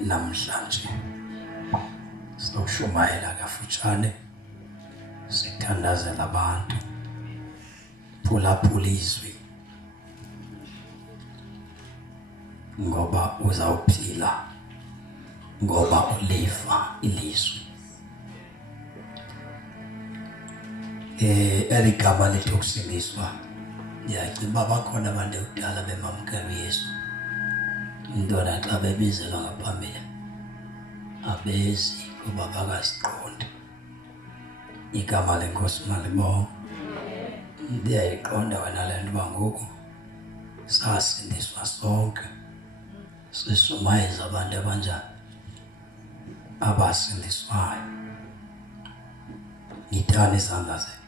namhlanje sokushumayela kafutshane sithandazela abantu phulaphula izwi ngoba uzawuphila ngoba uliva ilizwi. Eligama lethu kusindiswa ngiyacimba bakhona abantu ekudala bemamukela uYesu intwana xa bebizelwa ngaphambili abezi kuba bakasiqonda igama lenkosi malibonga. Ndiyayiqonda wena le nto ngoku sasindiswa sonke sishumayeza abantu abanjani abasindiswayo. Ngithanda izandla zethu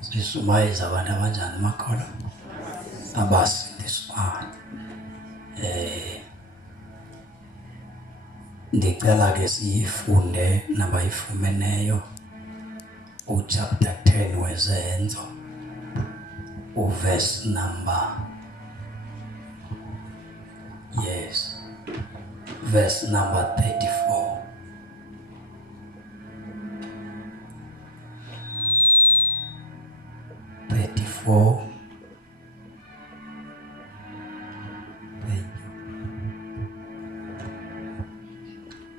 sishumayeza abantu abanjani makhono abasindiswayo. Ndicela ke siyifunde nabayifumeneyo chapter 10 wezenzo verse number verse number 34.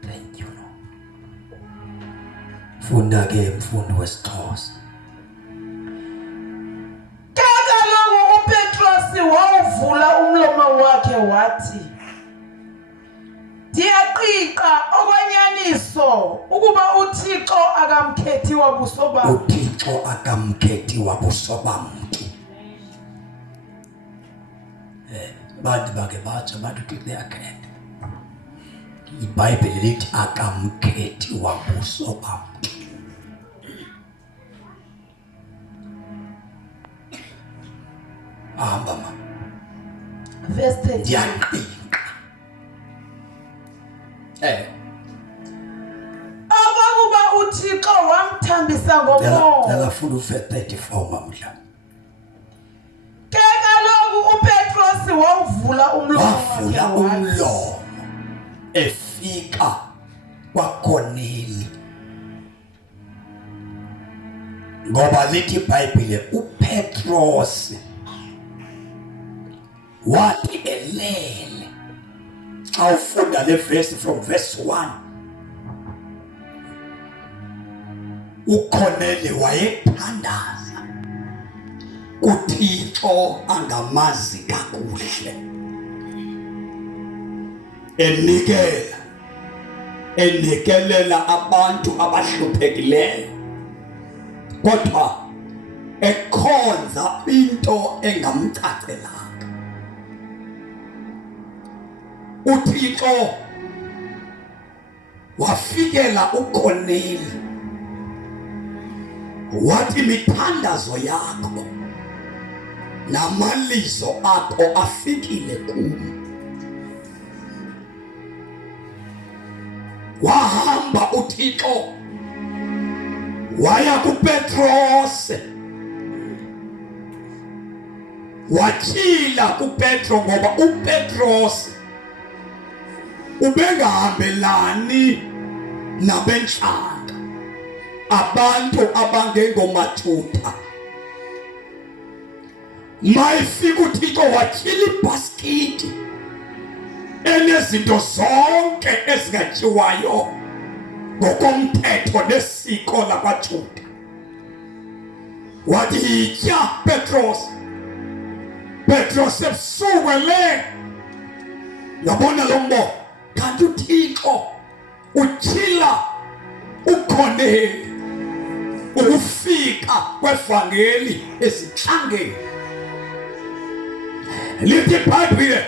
Thank you. Funda ke mfundo wesiXhosa. Kaloku uPetrosi wawuvula umlomo wakhe wathi, ndiyaqiqa okwanyaniso ukuba uThixo akamkhethi wabuso bam. uThixo akamkhethi wabuso bamntu. Bantu bake batsho bathi uThixo uyakhetha. iBhayibhile lithi akamkhethi wabuso bamntu. Ahamba ma. Verse 30. Ndiyaqiqa. Akuba uThixo wamthambisa ngomoya. Yala full verse 34 mamhla. Kaloku uPetrosi wawuvula umlomo umlomo efika kwaKoneli ngoba lithi iBhayibhile uPetrosi wathi elele. Xa ufunda le verse from verse 1 uKoneli wayethandaza uThixo angamazi kakuhle, enikelela abantu abahluphekileyo kodwa ekhonza into engamcacelanga. uThixo wafikela uKoneli wathi imithandazo yakho namalizo akho afikile kum. Wahamba uThixo waya kuPetrosi watyhila kuPetro ngoba uPetrosi ubengahambelani nabentlanga, abantu abangengomajuda. Mayifika uThixo watyhila ibhaskithi enezinto zonke ezingatyiwayo ngokomthetho nesiko lakwaJuda. Wathi yitya Petros. Petros ebusuku ele yabona lo mbo kanti uThixo utyhila uKoneli ukufika kwevangeli ezintlangeni. Lithi iBhayibhile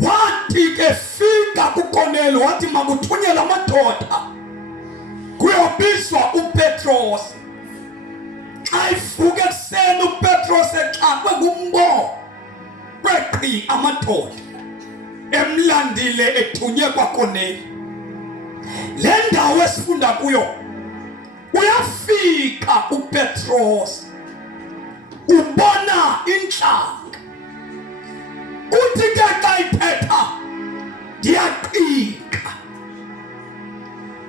wathi ke fika kuKoneli wathi makuthunyelwe amadoda kuyobizwa uPetrosi. Xa ivuka ekuseni uPetrosi exakwe ngumbo kweqhi amadoda emlandile ethunye kwaKoneli. Le ndawo esifunda kuyo uyafika uPetrosi ubona intlanga. Uthi ke xa ithetha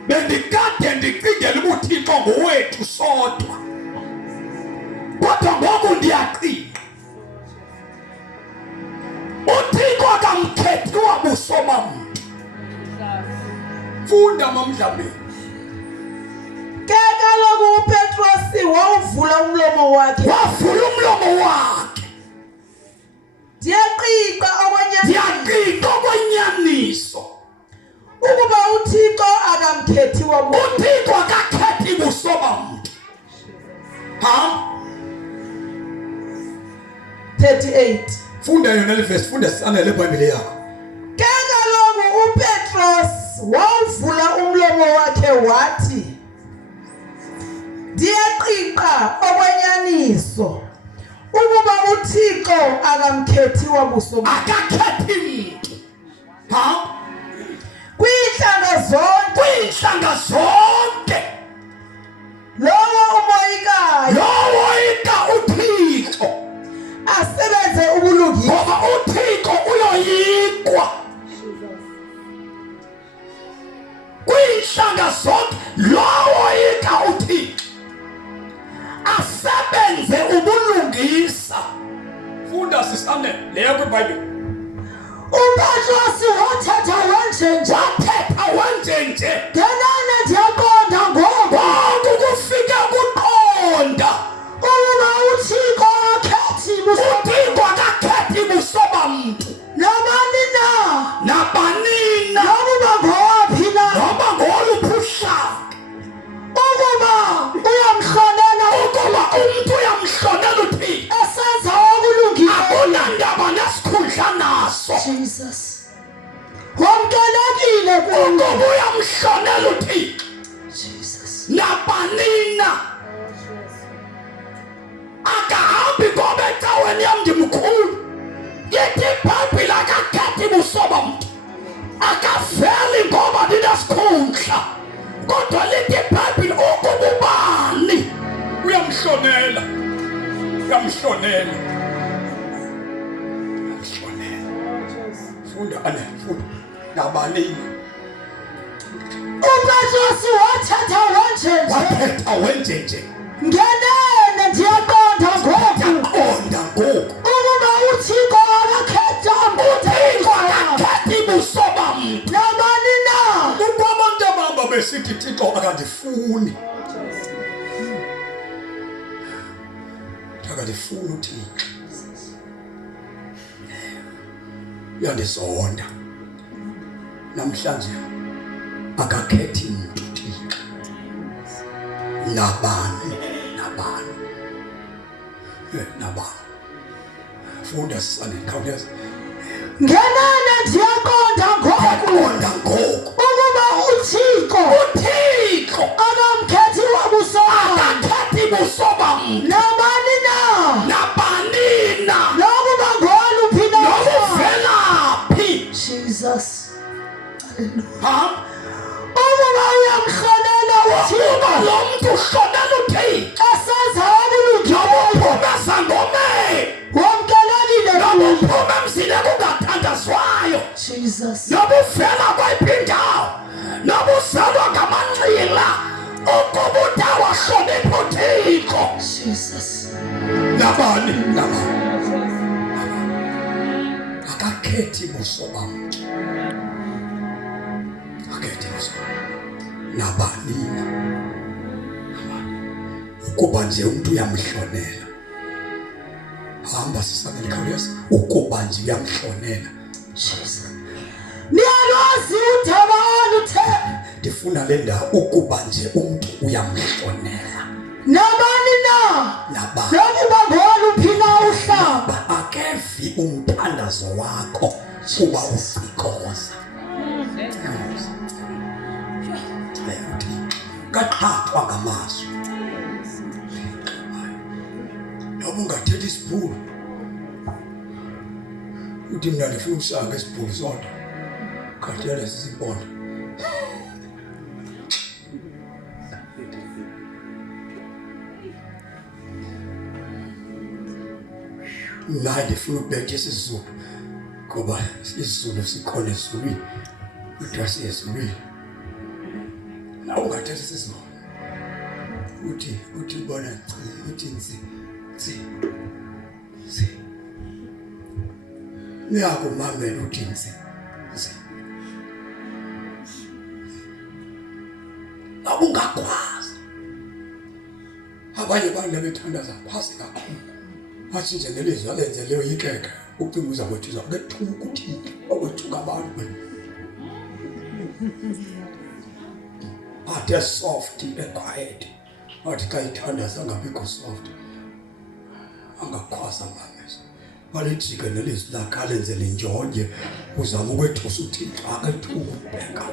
bendikade ndicingela uThixo ngowethu sodwa, kodwa ngoku ndiyacinga uThixo akamkhethi wabuso bam. Funda mamdlambeni. Ke kaloku uPetrosi wawuvula umlomo wakhe. Wavula umlomo wakhe. Ndiyaqiqa okwenyaniso ukuba uThixo akamkhethi wabuso. uThixo akakhethi buso bam. Ha? 38. Funda yona le verse, funda sana le Bible yakho. Ke kaloku uPetros wavula umlomo wakhe wathi, ndiyaqiqa okwenyaniso ukuba uThixo akamkhethi wabuso. Akakhethi umuntu. Ha? Kwiintlanga zonke lowo umoyikayo uThixo asebenze ubulungisa, ngoba uThixo uyoyikwa. Kwiintlanga zonke lowo yika uThixo asebenze ubulungisa. Funda sisane leyo kwiBhayibhile. uPetros wathetha wenjenje ngenene ndiyaqonda ngoku kufika kuqonda ukuba uThixo akhethi buso bamntu nabani na nokuba ngowaphi na noba ngoluphi uhlanga, ukuba uyamhlonela ukuba umntu uyamhlonela uThixo esenza okulungileyo. akunandaba nesikhundla naso. Jesus wamkelekile ukuba uyamhlonela uThixo Jesus. nabanina akahambi ngoba ecaweni yam ndimkhulu. Yithi iBhayibhile akakhethi buso bamntu, akaveli ngoba ndinesikhundla, kodwa lithi iBhayibhile ukuba ubani uyamhlonela. Funda nabanini. uPetros wathetha wenjenje ngenene ndiyaqonda ngoku ukuba uThixo akakhethi buso bamntu. nabani na Ukho abantu abahamba besithi Thixo akandifuni uThixo, uyandizonda. Namhlanje akakhethi umuntu uThixo. Nabani. Funda sisane khawuleza. ngenene ndiyaqonda ngoku ukuba uThixo akamkhethi wabuso bamntu nabani na nokuba ngoluphi na nokuvelaphi. Jesus. Ha? Ukuba uyamhlonela uThixo lo mntu uhlonela uThixo esenza okulungileyo wamkelekile nobuphuma emzini kungathandazwayo, Jesus. nobuvela kwayiphi indawo, nobuzalwa ngamanxila, ukuba udawo ahlonipha uThixo. Jesus. Nabani akakhethi buso bamntu, akakhethi buso nabani. Ukuba nje umuntu uyamhlonela, hamba sisane likhawuleza. Ukuba nje uyamhlonela, Jesus. Niyalwazi udaba oluthe ndifuna le ndawo. Ukuba nje umuntu uyamhlonela nabani na nokuba ngoluphi na uhlanga, akevi umthandazo wakho kuba usikoza. Kaqhathwa ngamazwi noba ungathethi isibhulu, uthi mna ndifuna ukusanga isibhulu sonto khathele sisipondo. Naye ndifuna ukubetha isizulu ngoba isizulu sikhona ezulwini, kuthiwa siyezulwini. Awungathatha sisimo. Uthi bona uthi nsi. Niyakumamela uthi nsi. Awungakwazi. Abanye abantu bethandaza phasi kakhulu. Athi nje nelizwi alenze leyo yikeke. Ucimbuza kwethu uzakethuka uthi okwethuka abantu. Ade soft and quiet. Athi xa ithandaza angabikho soft. Angakhwasa mamesi. Balejike nelizwi lakhe alenzele njonje uzama ukwethusa uThixo akethuka ubheka.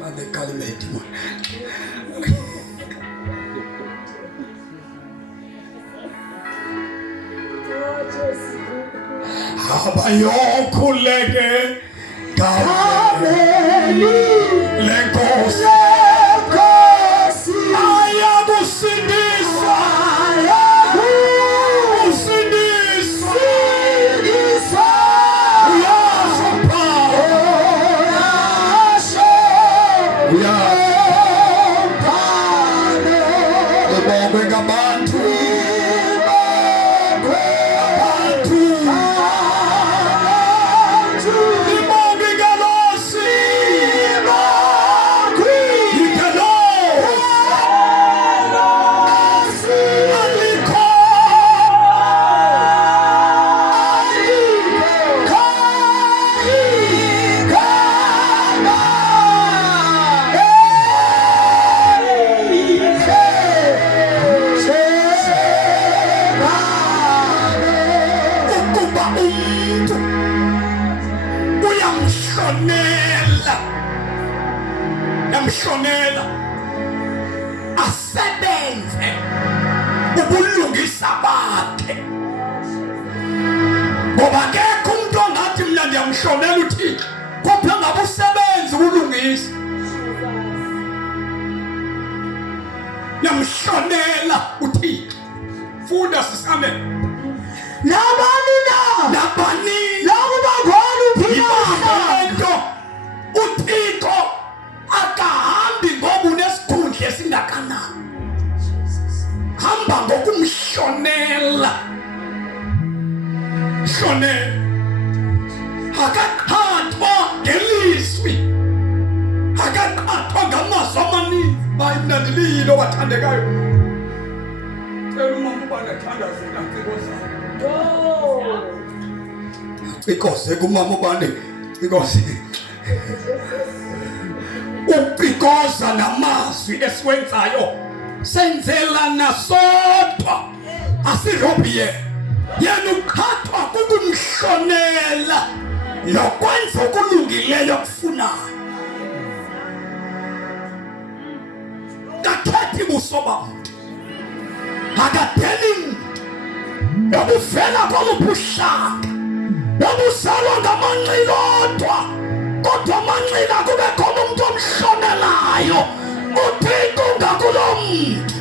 Bale kalimeti mwana. Abayokhuleke kabeli lenkosi ayakusindisa yamshonela asebenze ubulungisa bakhe ngoba akekho umuntu ongathi mina ndiyamshonela uThixo kodwa ngabe usebenza ukulungisa yamshonela uThixo funda sisame nabani nakuba khona uphila uThixo akahambi ngoba unesikhundla esingakanani hamba ngokumshonela shonela akaqhathwa ngelizwi akaqhathwa ngamazwi amaninzi hayi mna ndiliyilo bathandekayo cela umama ubana thandaze ikoze kumama ubane ikoze uqikoza namazwi esiwenzayo senzela nasodwa asirobhiye yena uqhathwa kukumshonela nokwenza okulungileyo kufunayo kakhethi buso bamntu akadeli mntu nokuvela koluphushaka nokuzalwa ngamanxilodwa kodwa amanxila kube khona umuntu omshonelayo uThixo ngakulo muntu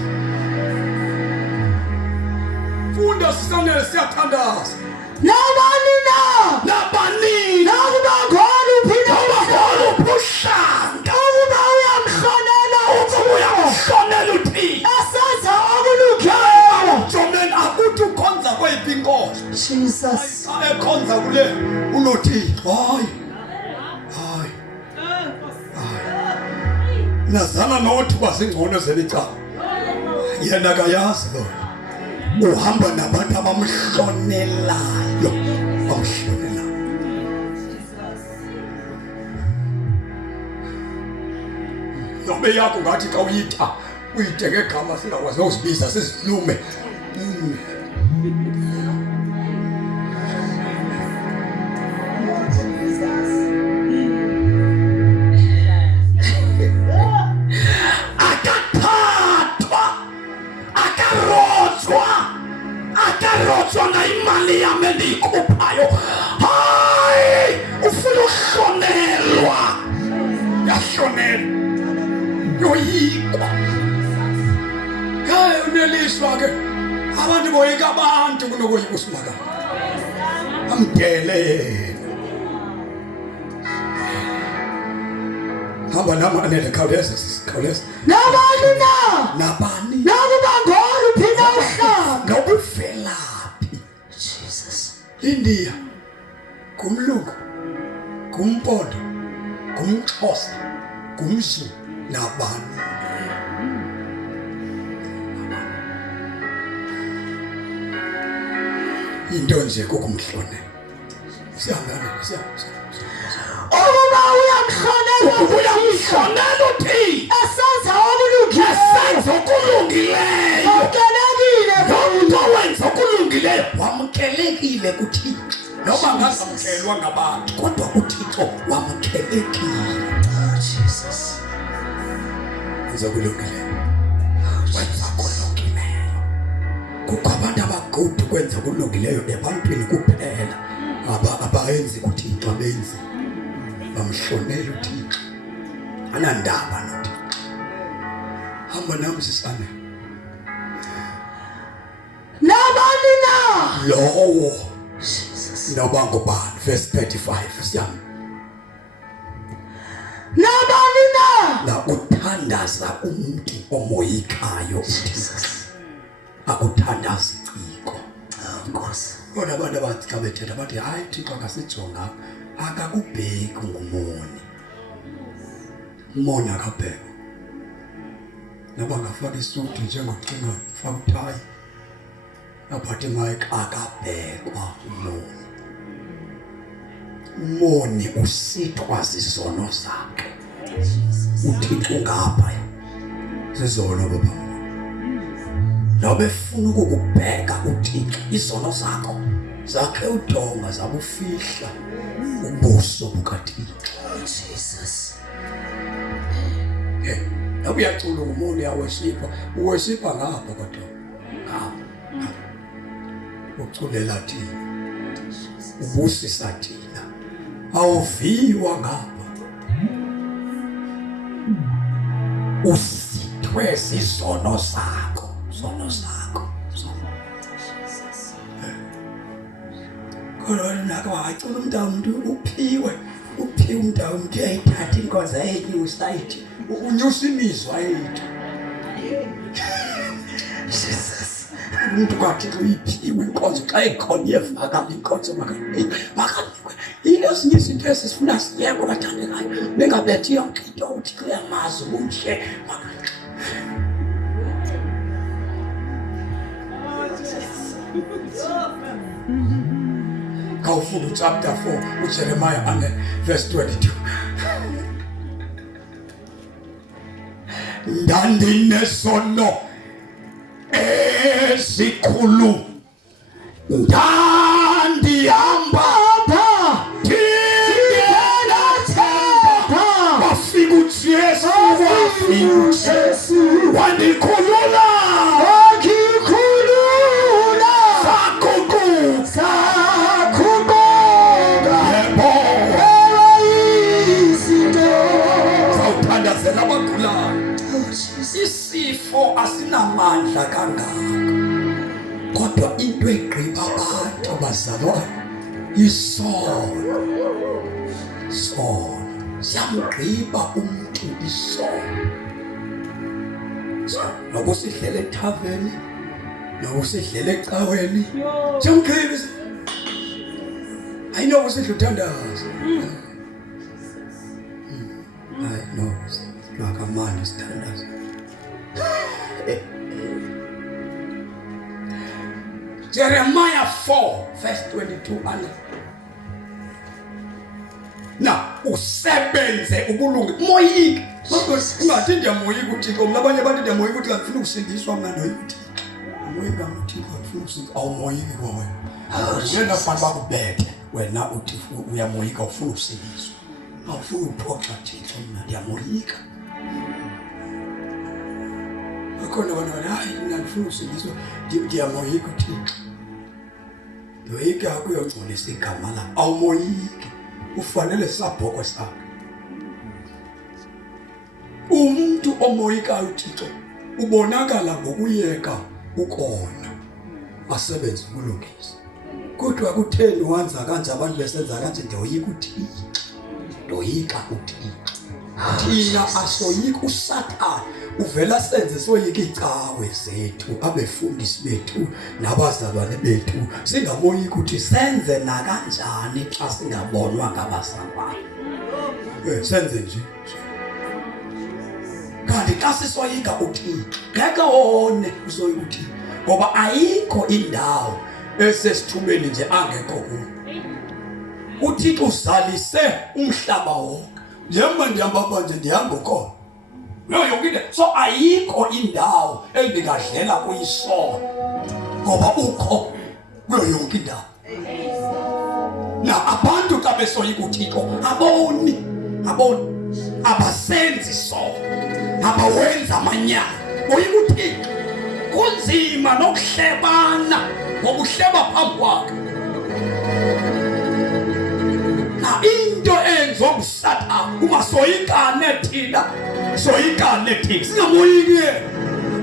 funda sisanele siyathandaza nabani nakuba khona uphila uphushaka ukuba uyamshonela uThixo esenza okulungileyo jomeni akuthi ukhonza kweyiphi inkosi Jesus ekhonza kule unoThixo hayi nazana nothi bazingcono zelicala yena kayazi lo uhamba nabantu abamshonelayo nobe yakho ngathi xa uyitha uyithe ngegama singakwazi ukuzibiza sizilume akarotshwa na imali yami endiyikhuphayo hayi ufuna ushonelwa yashonelwa yoyikwa hayi unelishwa ke abantu boyika abantu kunokoyika usimaka amdele yena. Hamba nama anele khawuleza. Nabani na? Nabani? Nakuba ngolo uphila uhlanga. Nokuvelaphi? Jesus. India. Kumlungu. Kumpondo. Kumxhosa. Kumzulu. Nabani? Into nje kokumhlonela. Siyangana. Ukuba uyamhlonela uThixo. Esenza okulungileyo. Wamukelekile Umuntu owenza okulungileyo wamukelekile kuThixo. Noma ngasamkelwa ngabantu kodwa uThixo wamukelekile. Jesus. Wenza okulungileyo. Wenza okulungileyo. Kukho abantu abagudu kwenza okulungileyo ebantwini kuphela. Abayenzi kuThixo abenzi. Bamhlonela uThixo. Anandaba noThixo. Hamba nami sisane. Nabani na? Lowo Jesus. noba ngubani verse 35 siyami. Nabani na? Na uthandaza umuntu omoyikayo uThixo. Akuthandaza iciko. Nkosi. Bona abantu abathi xa bethetha bathi hayi Thixo akasijonga akakubheki ngumoni. Umoni akabheka. Naba ngafaka isuti njengoChingana ufaka uthayi. Aphathe mic akabhekwa umoni. Umoni usithwa zizono zakhe. uThixo ngapha zizono baba. Nobe funa ukukubheka uThixo izono zakho zakhe udonga zabufihla ubuso bukaThixo. Jesus. Nobe uyacula umoni uwesipha ngapha kodwa ngapha. Uculela thina. Ubusisa thina. Awuviwa ngapha. Usithwe izono zakho, zono zakho. Kodwa nakawacula umuntu uphiwe umuntu ayithatha inkonzo eyinyusa ayithi unyusa imizwa yethu. Jesus. Umuntu kwathi uyiphiwe inkonzo xa ekhona yevakala inkonzo makanikwe. Inezinye izinto esifuna siyeke bathandekayo bengabethi yonke into uthi kuyamazi ubuhle Kawufunda chapter 4 uJeremiah and verse 22. Ndandinesono esikhulu ndandihamba Yesu wandikhulula sakuqonga yebo izinto zawuthandazela abagulayo. Isifo asinamandla kangaka kodwa into egqiba abantu abazalwayo isono. Siyamgqiba umuntu isono. Noba usidlela ethaveni, noba usidlela ecaweni, siyamgqiba. I know usidla uthandaza. I know lwakamani usithandaza. Jeremiah 4 verse 22 and na usebenze ubulungu moyike ungathi ndiyamoyika uThixo. Abanye abantu ndiyamoyika ukuthi ngifuna ukusindiswa mna noyika uThixo. Moyika uThixo ngifuna ukusindiswa awumoyiki kwawe. Yena fanele bakubeke wena uthi uyamoyika ufuna ukusindiswa. Awufuna uphoxa Thixo mna ndiyamoyika. Akhona abantu hayi mina ngifuna ukusindiswa ndiyamoyika uThixo. Ndoyika kuyongcolisa igama la awumoyiki. Ufanele sabhoko sakhe. Umuntu omoyikayo uThixo ubonakala ngokuyeka ukona asebenze ukulungisa. kodwa kutheni wanza kanje abantu besenza kanje ndoyika uThixo ndoyika uThixo thina asoyika uSathane uvela senze soyika icawe zethu abefundisi bethu nabazalwane bethu singamoyika ukuthi senze na kanjani xa singabonwa ngabazalwane senze nje kanti xa sisoyika uThixo ngeke one usoyika uThixo ngoba ayikho indawo esesithubeni nje angekho kuyo uThixo uzalise umhlaba wonke njengoba ndihamba manje ndihamba khona yonke so ayikho indawo endingadlela kuyisola ngoba ukho kuyo yonke indawo na abantu xa besoyika uThixo aboni abasenzi sono abawenza amanyala boyika uThixo kunzima nokuhlebana ngokuhleba phambi kwakhe na into enzo nguSathane uma soyikane thina singamoyiki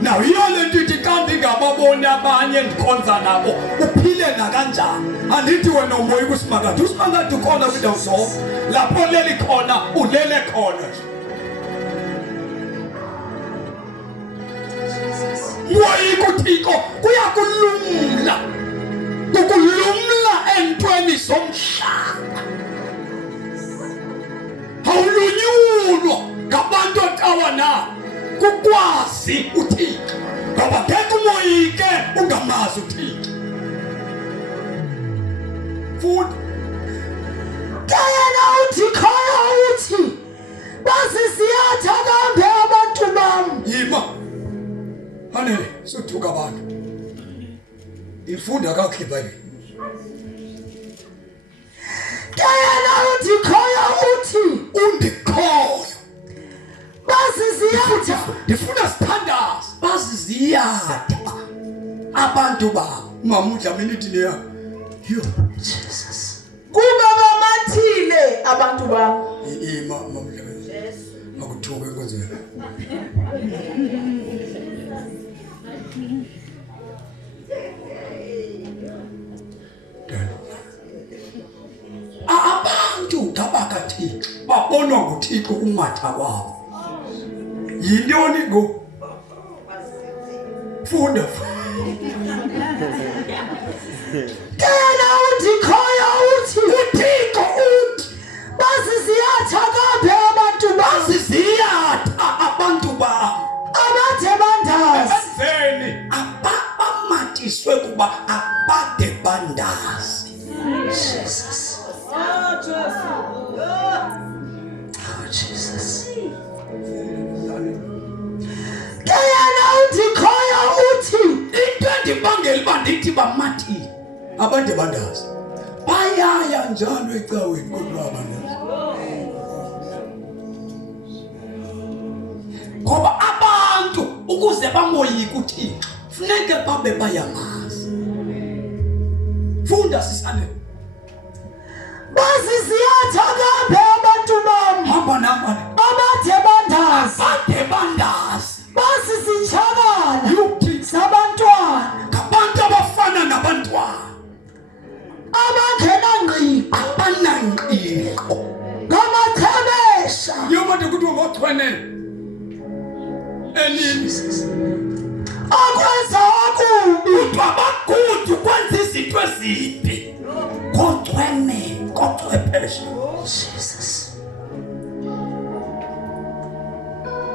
na yona into ithi kanti ngababona abanye ndikhonza nabo uphile na kanjani andithi wena umoyika usimakade ukhona kwindawo zonke lapho leli khona ulele khona moyika uThixo kuyakulumla kukulumla entweni zomhlaba awulunyulwa ngabantu otawana kukwazi uThixo ngoba ngeke umoyike ungamazi uThixo futhi kayena uthi khaya uthi basisiyatha kambe abantu bami yima ane suthuka abantu ifunda kakhe bayi kayena uthi khaya uthi undikhoyo basisiyatha ndifuna sithandaza basiziyatha abantu babo mamudla minithi leya yo Jesus kuba bamathile abantu bami mamudla akuthuke inkonzo abantu ngabakaThixo babonwa nguThixo umatha kwabo yintoni go funda kena uthi khaya uthi uThixo uthi basisiyatha kambe abantu basiziyatha abantu bami abathe bandazi enzeni abamathiswe kuba abade bandazi Jesus Jesus kayena uthi khaya uthi into endibangela bandithi bamathile abade bandazi bayaya njalo ecaweni kodwa abandazi ngoba abantu ukuze bamoyike uThixo funeke babe bayamazi funda sisane basisiyatha kambe abantu bami hamba nami abathe bandazi basisitshakala sabantwana ngabantu abafana nabantwana abangenangqiqo ngamachebesha yomade kuthi ngochwenene elini akwenza okubi abakude ukwenza izinto ezimbi kochwepheshe Jesus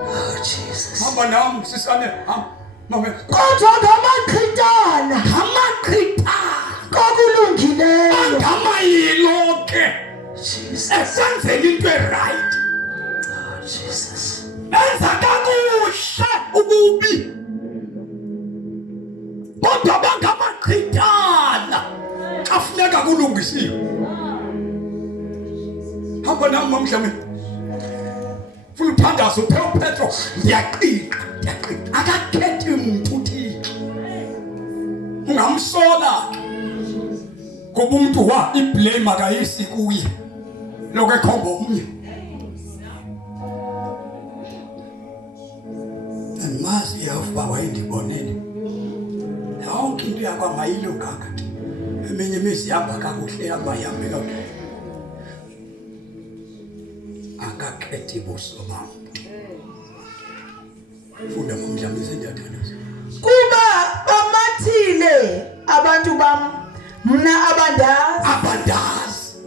oh Jesus hamba nami sisane mama kodwa ngamaqhitana kokulungileyo ngamayilonke Jesus esenzela into right oh Jesus enza kakuhle ububi kodwa bangamaqhitana afuneka kulungisiwe hamba nami mamhlanje funa uthandaza uPetro ndiyaqina akakhethi umuntu uThixo ungamsola ngoba umuntu wa iblame akayisi kuye lokho ekhomba omnye mazi yafuba wayendibonene yonke into yakwamayilo ngaka eminye imizi ihamba kakuhle yahambe kakuhle akakhethi buso bam funda ngomdlamize ndiyathandaza kuba bamathile abantu bam mna abandazi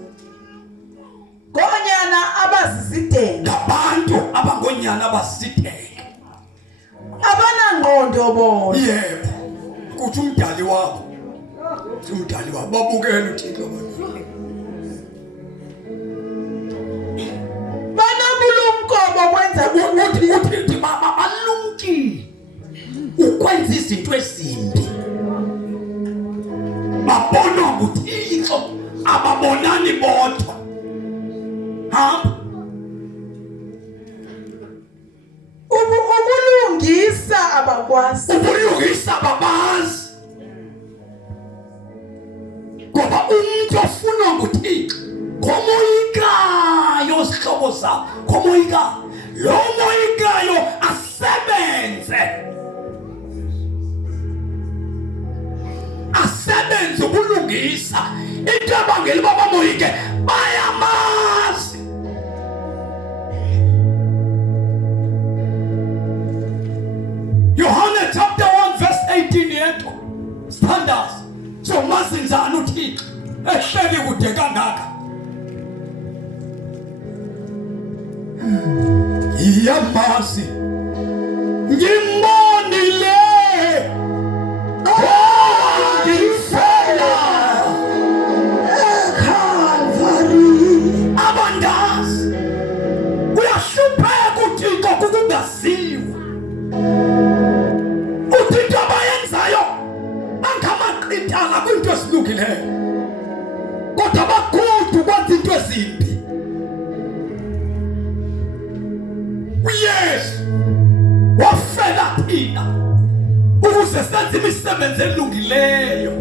ngonyana abazizidenge ngabantu abangonyana abazizidenge abanangqondo bona yebo kuthi umdali wabo babukele uThixo banobulumko bokwenza uthi balumkile ukwenza izinto ezimbi babona uThixo ababonani bodwa hamba ukulungisa abakwazi ukulungisa babazi ngoba umuntu ofuna nguThixo komoyikayo sihlobo zakho komoyikayo lo moyikayo asebenze ukulungisa into abangeli babamoyike bayamazi Yohane chapter 1 verse 18 yedwa standards so mazinzana uThixo ehleli kude kangaka iyamazi ngimbonile ngifela abandazi uyahlupheka uThixo kukungaziwa uThixo abayenzayo angamaqithanga kwinto esilungileyo kodwa bakude ukwenza into ezimbi uYesu wafela thina ukuze senze imisebenzi elungileyo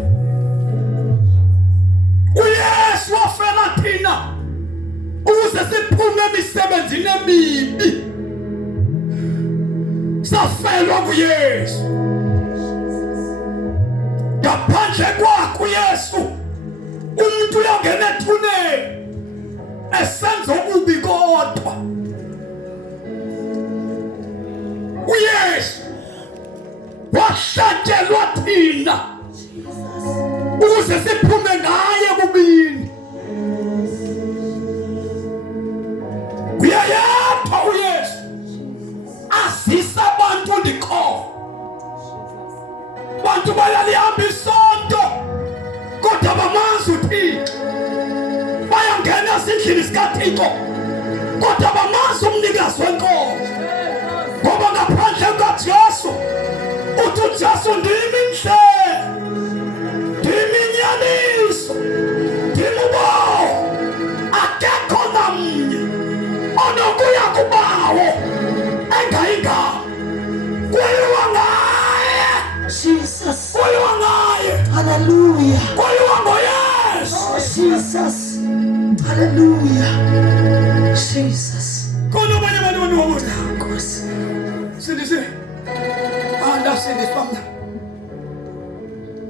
uYesu wafela thina ukuze siphume emisebenzini emibi safelwa kuYesu ngaphandle kwakhe uYesu umuntu uyangena ethuneni esenza okubi kodwa uYesu wahlatshelwa thina ukuze siphume ngaye kubini uyayapha uYesu asisa abantu ndikho bantu bayalihamba isonto kodwa bamazi uThixo bayangena esindlini sikaThixo kodwa bamazi umnikazi wenkonzo ngoba ngaphandle kukaJesu uthi uJesu ndimi indlela ndimi inyaniso ndimi uboya akekho namnye onokuya kubawo engayingalo kuyiwa ngaye Jesus kuyiwa ngaye hallelujah kuyiwa ngoYesu Jesus hallelujah Jesus khona abanye abantu wabona Nkosi sindise andasindiswa mna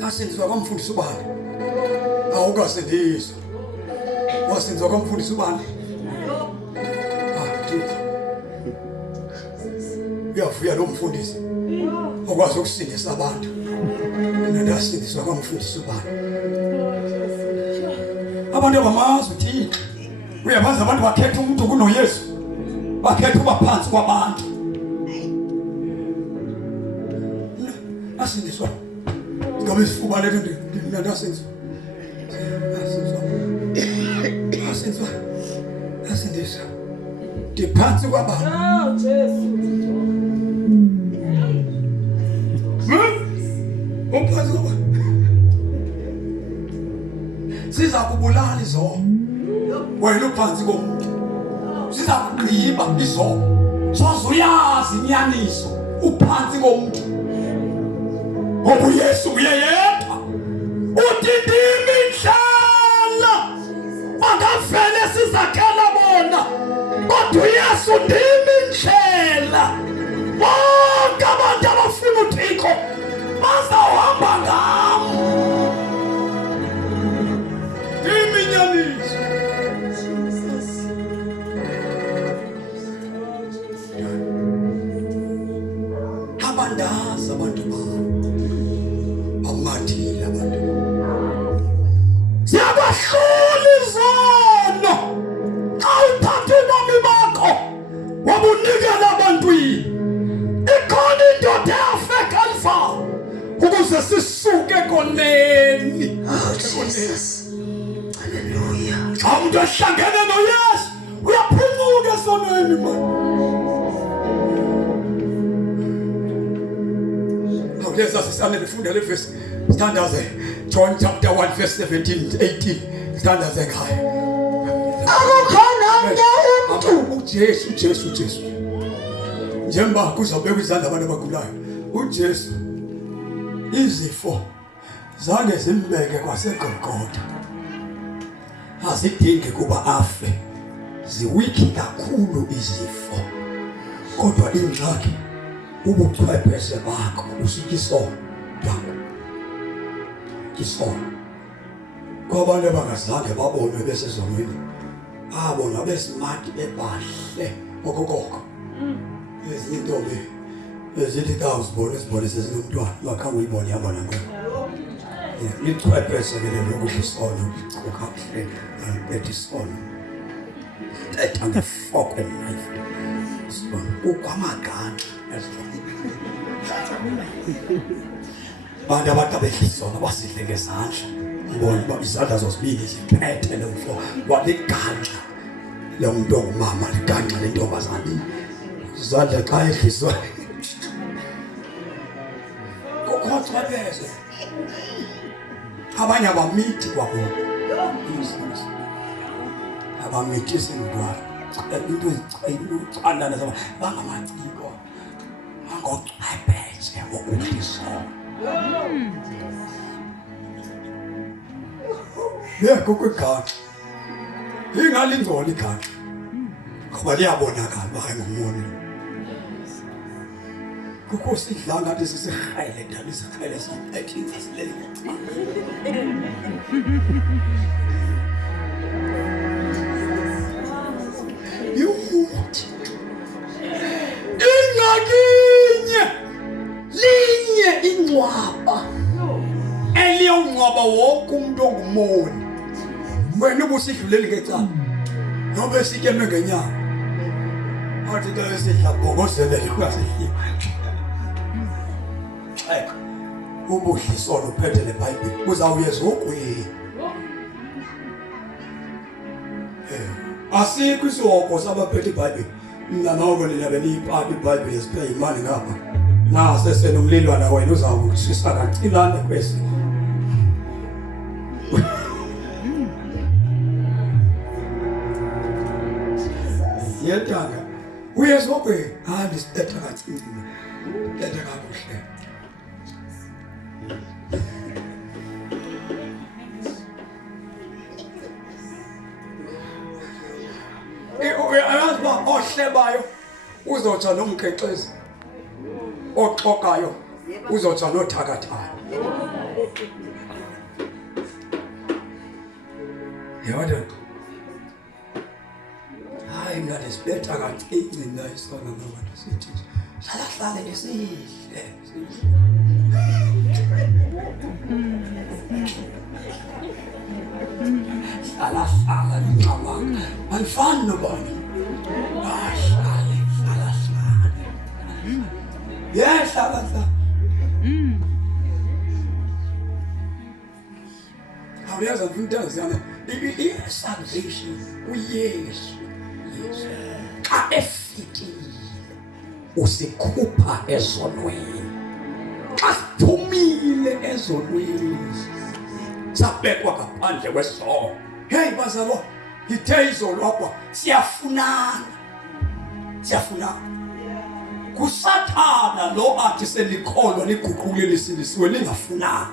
asindiswa kwamfundisi ubani awukasindiswa wasindiswa kwamfundisi ubani Thixo uyavuya lo mfundisi okwazi ukusindisa abantu ndasindiswa kwamfundisi ubani abantu abamazi uThixo uyabazi abantu bakhetha umuntu kunoYesu bakhetha ubaphansi kwabantu asindiswa ngabe sifuba lethu ndinandasindiswa asindiswa ndiphansi kwabantu uphansi kwabantu siza kubulala izono wena uphansi komuntu siza kugqiba izono sozuyazi inyaniso uphansi komuntu ngoba uYesu uyedwa uthi ndimi indlela akavele sizakela bona kodwa uYesu ndimi indlela bonke abantu abafuna uThixo bazawuhamba ngam bathile abantu. Siyabahlula izono. Xa uthatha ubomi bakho wabunikela abantwini. Ikhona indoda yafe eKalvari ukuze sisuke koneni. Jesus. Hallelujah. Xa umuntu ehlangene noYesu uyaphumuka esonweni man. Awuleza sisane befunda le verse standards John chapter 1 verse 17 18 standards ekhaya. Akukhona omnye umuntu. uJesu. Njengoba kuzobekwa izandla abantu abagulayo. uJesu izifo zange zimbeke kwaseGolgotha. Azidingi kuba afe. Ziwiki kakhulu izifo. Kodwa ingxaki ubuchwepheshe bakho usikisono yakho. Kisono. Kwabantu abangazange babonwe besezonweni. Abona besimart bebahle okokoko. Ezintombi ezithi uzibona izibone sezinomntwana bakhamwe uyibone yabona ngeke. Lichwepheshe ke lokusisono ukhahle betisono. Ethange fork and knife. Ukwamagana. Bantu abatabehlisona basihle ngezandla. Ngibona uba izandla zozibili ziphethe lomfo waliganxa lo muntu ongumama liganxa lentombazane. Izandla xa ehliswa kukhonchwepheshe. Abanye abamithi kwabo. Abamithisa indwara. Into ezicandana zabo bangamaciko. Bangochwepheshe okuhliso. Kukwiganga. Ingalingcola iganga. Ngoba liyabonakala uba ayingumoni. Kukho sidlanga ngathi sisihayile ndalo isikhayile siyiphethe silele. Linye ingcwaba eliyongcwaba wonke umuntu ongumoni. Wena ubusidluleli ngecala nobe sikeme ngenyama athi ke sidla bhokozelele kwasidliwa. Ubuhlisolo uphethe leBhayibheli uzawuyeza okweni. Asikho isihoko sabaphethe iBhayibheli. Mina nawe ninabe niyiphatha iBhayibheli esiphila imali ngapha. Nase senomlilwana wena uzawukushisa kancilane kwesi. Yedwa uyezo okweni handi sithetha kancane. Thetha kakuhle. Ayaziba ohlebayo uzotsha nomkheqezi. Oxokayo uzotsha nothakathana. Yabona. Hayi ngale sibetha kancane la isona nabantu sithi. Hlala lesihle. Hlala ngicabanga. Alifani nobani. Hlala. Hlala. Awuyazi ukuthi yana i-salvation uYesu. Xa efikile usikhupha ezonweni. Xa siphumile ezonweni sabekwa ngaphandle kwesono. Hey bazalwa, ithe izolo apha siyafunana. Kusathana lo athi silikholwe liguqule lisindisiwe lingafunanga.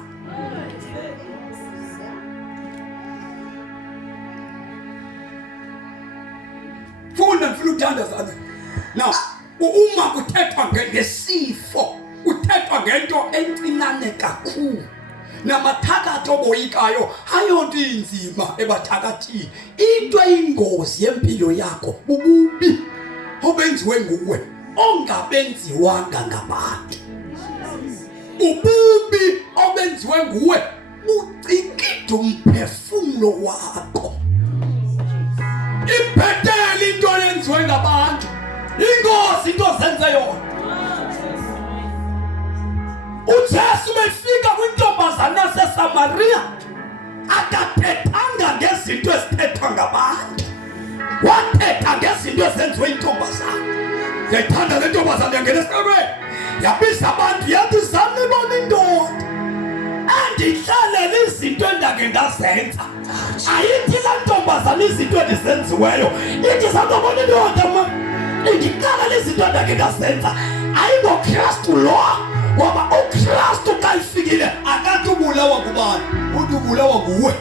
Funa uthandazana. Now, uma kuthethwa ngesifo, uthethwa ngento encinane kakhulu. Namathakathi oboyikayo ayonto inzima ebathakathini. Into eyingozi yempilo yakho bububi obenziwe nguwe ongabenziwanga ngabantu. Ububi esenziwe nguwe ucikida umphefumlo wakho. Ibhetele into eyenziwe ngabantu, ingozi into zenze yona. uJesu mefika kwintombazana yaseSamaria akathethanga ngezinto ezithethwa ngabantu, wathetha ngezinto ezenziwe intombazana. Ngiyayithanda le ntombazana yangena esiqabeni, yabiza abantu yathi sanibona indoda endihlalela izinto endake ndazenza. Ayithi la ntombazana izinto endizenziweyo, ithi sanibona indoda ma indihlalela izinto endake ndazenza. AyingoKristu lo, ngoba uKristu xa ifikile akathi ubulawa kubani, uthi ubulawa nguwe.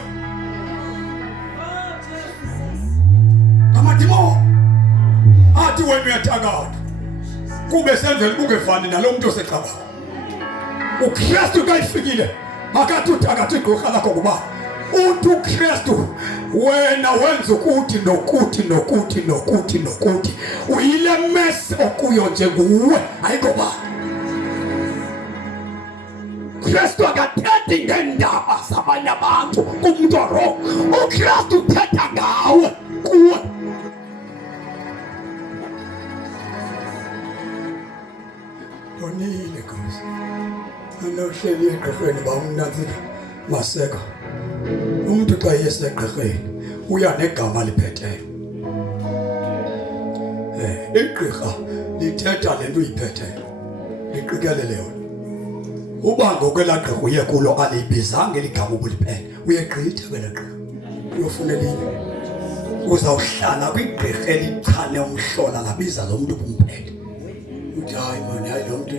Amadimo athi wena uyathakatha kube senzela ungefani nalo muntu osecabanga. uKristu xa ifikile akathi uthakatha igqirha lakho kubani, uthi uKristu wena wenza ukuthi nokuthi nokuthi nokuthi nokuthi, uyile mess okuyo nje nguwe, ayikobani. uKristu akathethi ngendaba zabanye abantu kumuntu wrong, uKristu uthetha ngawe kuwe. Donile Nkosi, anohleli egqirheni bawumnantsika maseka. Umuntu xa yesegqirheni uya negama liphetheyo. Igqirha lithetha lento uyiphetheyo, liqikelele yona. Uba ngokwela gqirha uye kulo alibizanga eligama ubuliphele, uyegqitha kwela gqirha uyofuna elinye. Uzawuhlala kwigqirha elichane umhlola labiza lo muntu kumphethe. Uthi hayi mani, hayi lo muntu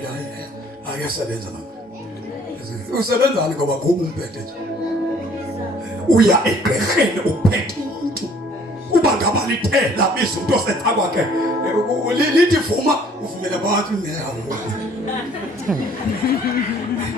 ayasebenza mama. Usebenzani ngoba ngubu umphethe nje. Uya egqirheni uphethe umuntu. Uba ngaba lithe labiza umuntu osetha kwakhe, lithi vuma, uvumela bathi neyawo.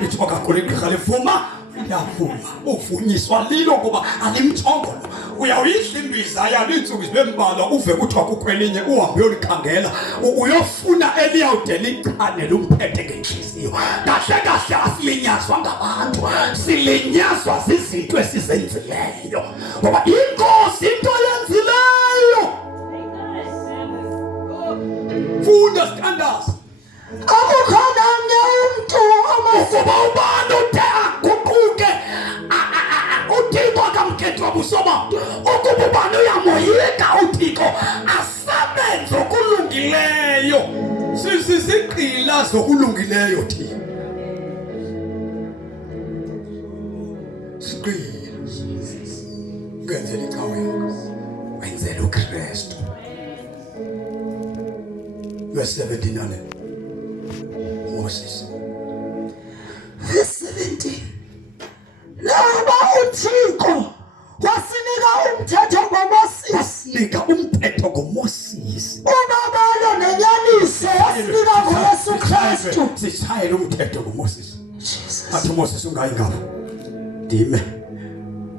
Ithiwa kakhulu igqirha livuma, uyavuma, uvunyiswa lilo ngoba alimthongolo. Uyawuyidla imbiza yalinsuku zibembalwa uve kuthiwa kukho elinye, uhambe uyolikhangela uyofuna eliyawude lichane lumphethe ngenhliziyo. Kahle kahle asilinyazwa ngabantu, silinyazwa zizinto esizenzileyo, ngoba inkosi into yenzileyo. Funda standards. Akukhona omnye umuntu Ukuba ubani uthe aguquke uThixo akamkhethwa busoba, ukuba ubani uyamoyika uThixo asebenze okulungileyo. Sizigqila zokulungileyo thina. Siqila ngenzela icawe yakho, wenzela uKristu. Verse 17. Moses. Verse 17. Laba uThixo wasinika umthetho ngoMoses. Nika umthetho ngoMoses. Ubabalo nenyaniso wasinika ngoYesu Kristu. Sishayela umthetho ngoMoses. Jesus. Athi uMoses ungayingaba. Dime.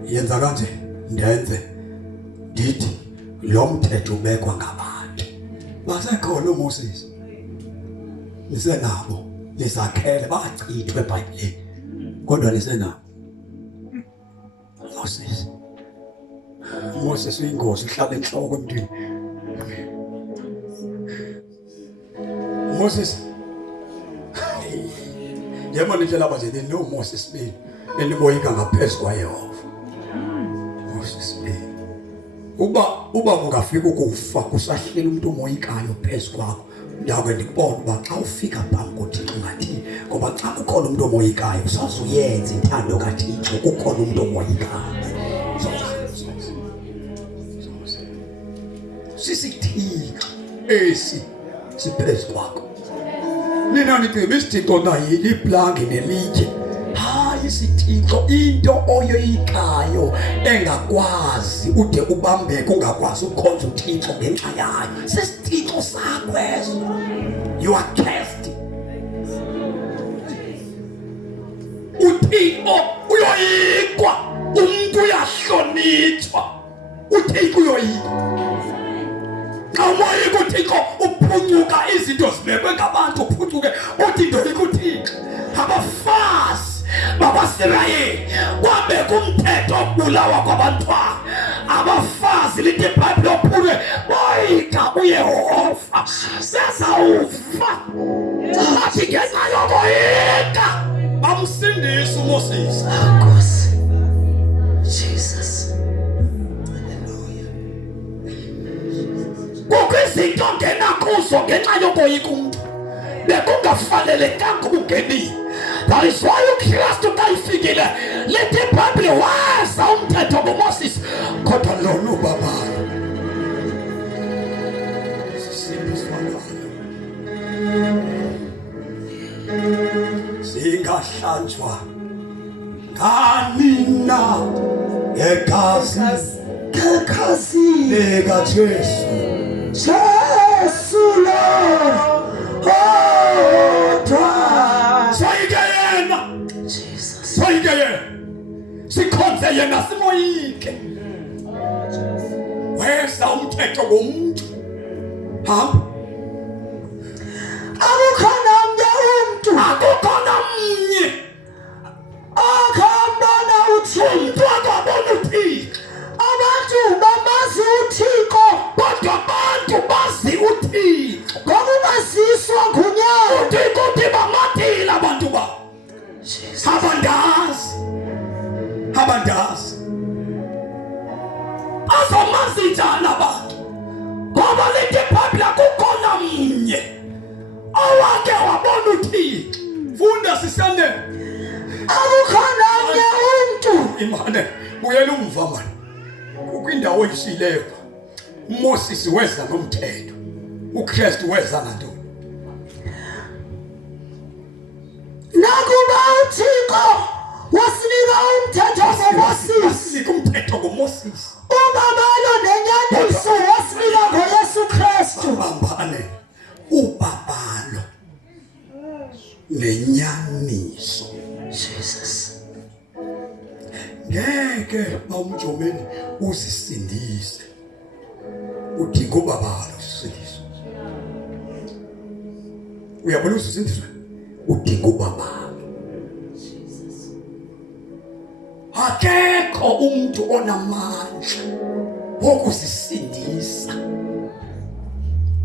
Yenza kanje, ndenze. Dithi lo mthetho ubekwa ngabantu. Basekhona uMoses. Nisenabo, nisakhele bachithwe eBhayibhelini. Kodwa nisenabo. Moses uyingozi, uhlala enhloko emntwini. Moses. Yebo nje laba nje no Moses be. Eniboyika ngaphezulu kwaYehova. Moses be. Uba ungafika ukufa kusahlela umuntu omoyikayo phezulu kwakho. Ndake ndikubona uba xa ufika phambi koThixo ungathini, ngoba xa kukhona umuntu omoyikayo usazuyenza intando kaThixo, kukhona umuntu omoyikayo. Sisithixo esi siphezulu kwakho. Nina nithi isithixo naye liplangi nelitye. Hayi isithixo into oyoyikayo engakwazi ude ubambeke ungakwazi ukukhonza uThixo ngenxa yayo. Sisithixo sakho eso. You are cursed. uThixo uyoyikwa, umuntu uyahlonitshwa. uThixo uyoyikwa. Xa umoyika uThixo uphucuka, izinto zibekwe ngabantu uphucuke. Uthi ndoyika uThixo. Abafazi Israyeli kwabe kumthetho okubulawa kwabantwana abafazi lithi iBhayibheli ophule boyika uYehova sezawufa athi ngenxa yokoyika bamsindisa uMoses. Nkosi Jesus. Kukho izinto ongena kuzo ngenxa yokoyika umuntu bekungafanelekanga ukungenile. That is why uKristu xa ifikile lithi iBhayibheli weza umthetho kuMoses kodwa lona ubabayo sisindiswa ngayo. Singahlanjwa nganina ngegazi likaYesu. Jesu lo Soyike yena Jesus. soyike yena sikhonze yena simoyike. Weza umthetho komuntu hamba Akukhona umuntu akukhona mnye akhambona uThixo. umuntu akabona uThixo Abantu bamazi uThixo kodwa abantu bazi uThixo ngokungaziswa ngunyaka. uThixo uthi bamathile abantu ba abandazi azomazi njani abantu ngoba lithi iBhayibheli akukhona mnye owake wabona uThixo. Funda sisane Akukhona umuntu imane buyela umva manje ukwindawo oyisileyo. uMoses weza nomthetho, uKristu weza ngantoni? nakuba uThixo wasinika umthetho ngoMoses. Sinika umthetho ngoMoses. Ubabalo nenyaniso wasinika ngoYesu Kristu. Bambane ubabalo nenyaniso. Jesus. Ngeke bawumjomeni uzisindise udinga ubabalo usindiswe. Uyabona uzisindiswe udinga ubabalo. Akekho umuntu onamandla wokuzisindisa.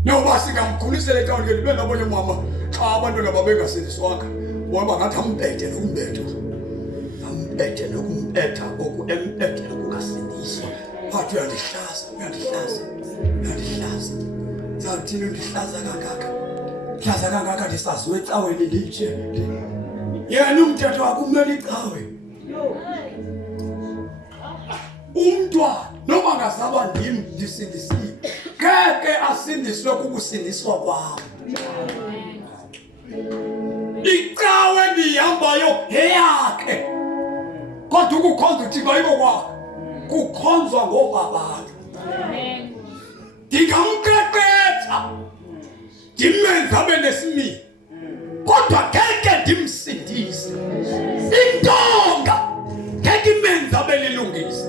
Noba singamkhulisela ekhaya libe nabonye mama xa abantwana babengasindiswanga ngoba ngathi ambethe nokumbetha. Ambethe nokumbetha okuembethe nokungasindiswa. Wathi uyadihlaza. Zathini ndihlaza kangaka? Hlaza kangaka ndisaziwe ecaweni linje. Yena umthetho wakumele icawe. Umntwana noma ngazalwa ndim ndisindisiwe ngeke asindiswe kukusindiswa kwam. Icawe ndihambayo eyakhe kodwa ukukhonza uThixo ayikho kwakhe, kukhonzwa ngoobabantu. Ndingamqeqesha ndimenze abe nesimilo kodwa ngeke ndimsindise. Intonga ngeke imenze abe lilungisa.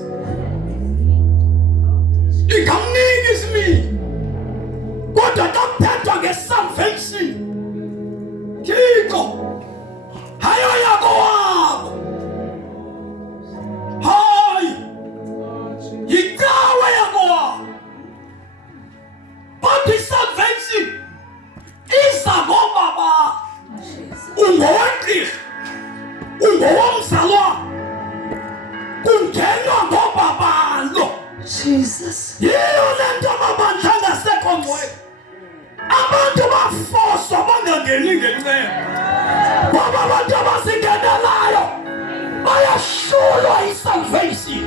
Ingamnika isimilo kodwa xa kuthethwa nge-salvation Thixo hayo yako wabo, hayi yicawe yako wabo. But i-salvation iza ngobaba, ungowegqirha, ungowomzalwana, kungenwa ngobabalo. Jesus. Yiyo le nto amabandla angasekho ngcwele. Abantu bafoswa bangangeni ngenceba ngoba abantu abazingenelayo bayashulwa i-salvation.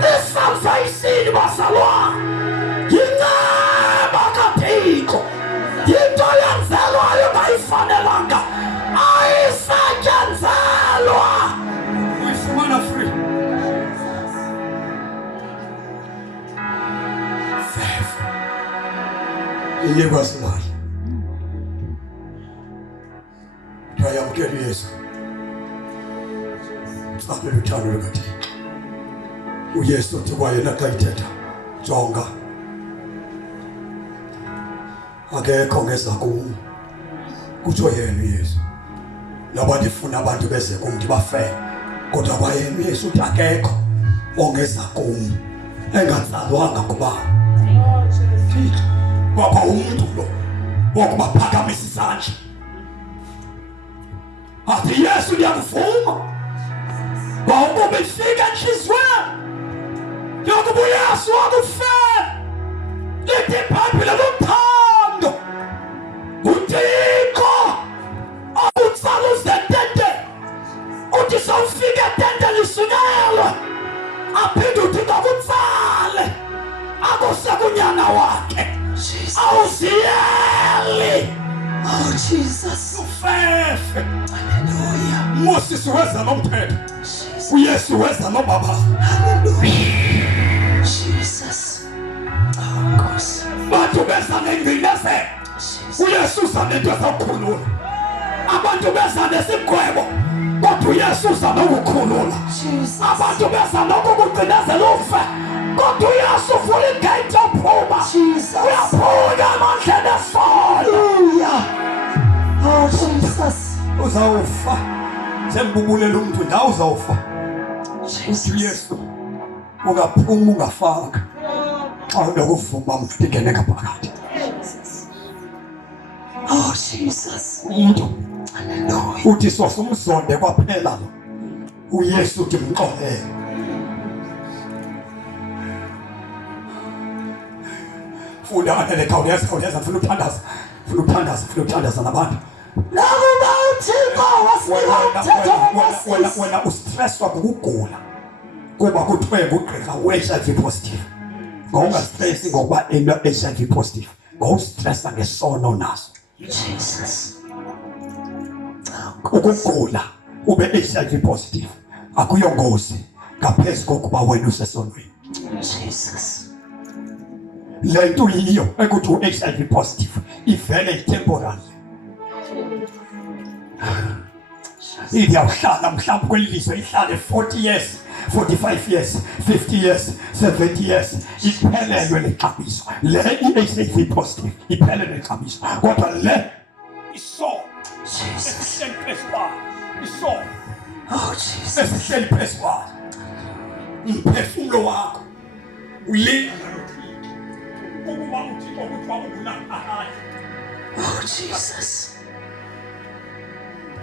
I-salvation bazalwa yinceba kaThixo, yinto yenzelwayo engayifanelanga ayisetyenzelwa. Uyifumana free. Inikwa simahla. Uyamkela uYesu. Sapele uthando lukaThixo. uYesu uthi kwayena xa ithetha jonga. Akekho ngeza kum kutsho yena uYesu. Naba ndifuna abantu beze kum ndibafele kodwa kwayena uYesu uthi akekho ongeza kum engazalwanga kubaba. Kwaba umuntu lo wokubaphakamisa isandla athi Yesu ngiyakuvuma wawukuba ifika enhliziyweni yokuba uYesu wakufe lithi iBhayibheli lothando uThixo akutsala uzentente uthi sawufika etente lisungelwe aphinde uThixo akutsale akusekunyana wakhe awuziyeli. Oh Jesus. Ufefe Hallelujah. Moses weza nomthetho uYesu weza nobaba. Hallelujah. Jesus. Oh Nkosi. Bantu beza nengcindezelo uYesu uzanento ezokukhulula. Abantu beza nesigwebo kodwa uYesu uzanokukhulula. Abantu beza nokukugcinezela ufe kodwa uYesu uvula igate yophuma. Uyaphuma amandla nesolo. Hallelujah. Oh Jesus. Uzawufa sembubulela umuntu nawe uzawufa. Yesu ungaphuma ungafaka xa unokuvuma ungene ngaphakathi. Oh Jesus. Umuntu Hallelujah. uthi sosumzonde kwaphela lo uYesu uthi mxolele. Funda kanele khawuleza funa ukuthandaza nabantu. Nakuba uThixo wasinika umthetho ngoMoses. Wena ustresswa kukugula kuba kuthiwe ngugqirha we-HIV positive ngawungastressi ngokuba HIV positive ngawustressa ngesono naso. Jesus. Ukugula ube HIV positive akuyongozi ngaphezu kokuba wena usesonweni. Jesus. Le nto yiyo ekuthi u-HIV positive ivele temporary. Iyawuhlala mhlawumbe kweli lizwe ihlale 40 years 45 years 50 years 70 years iphelelwe lexabiso. Le i-HIV positive iphelelwe lexabiso kodwa le iso esihleli phezulu iso Oh Jesus. esihleli phezulu umphefumulo wakho ulinga ukuba uThixo kuthiwa ungunaphakade. Oh Jesus.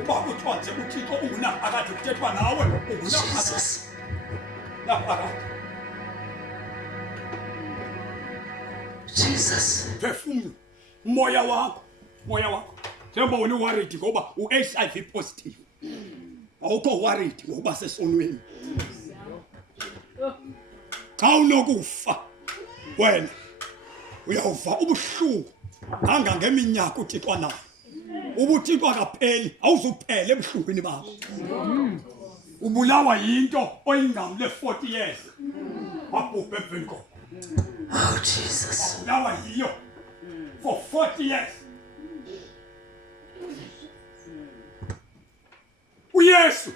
Uba kuthiwa nje uThixo ungunaphakade kuthethwa nawe ungunaphakade. Jesus. Naphakade Jesus. phefumulo moya wakho njengoba wena worried ngoba u-HIV positive awukho worried ngokuba sesonweni. Xa unokufa wena uyawuva ubuhlungu kangangeminyaka uThixo nayo. UbuThixo akapheli awuzuphele ebuhlungwini bakho. Ubulawa yinto oyingamle 40 years wabhubha emveni koko. Oh Jesus. Ubulawa yiyo for 40 years. uYesu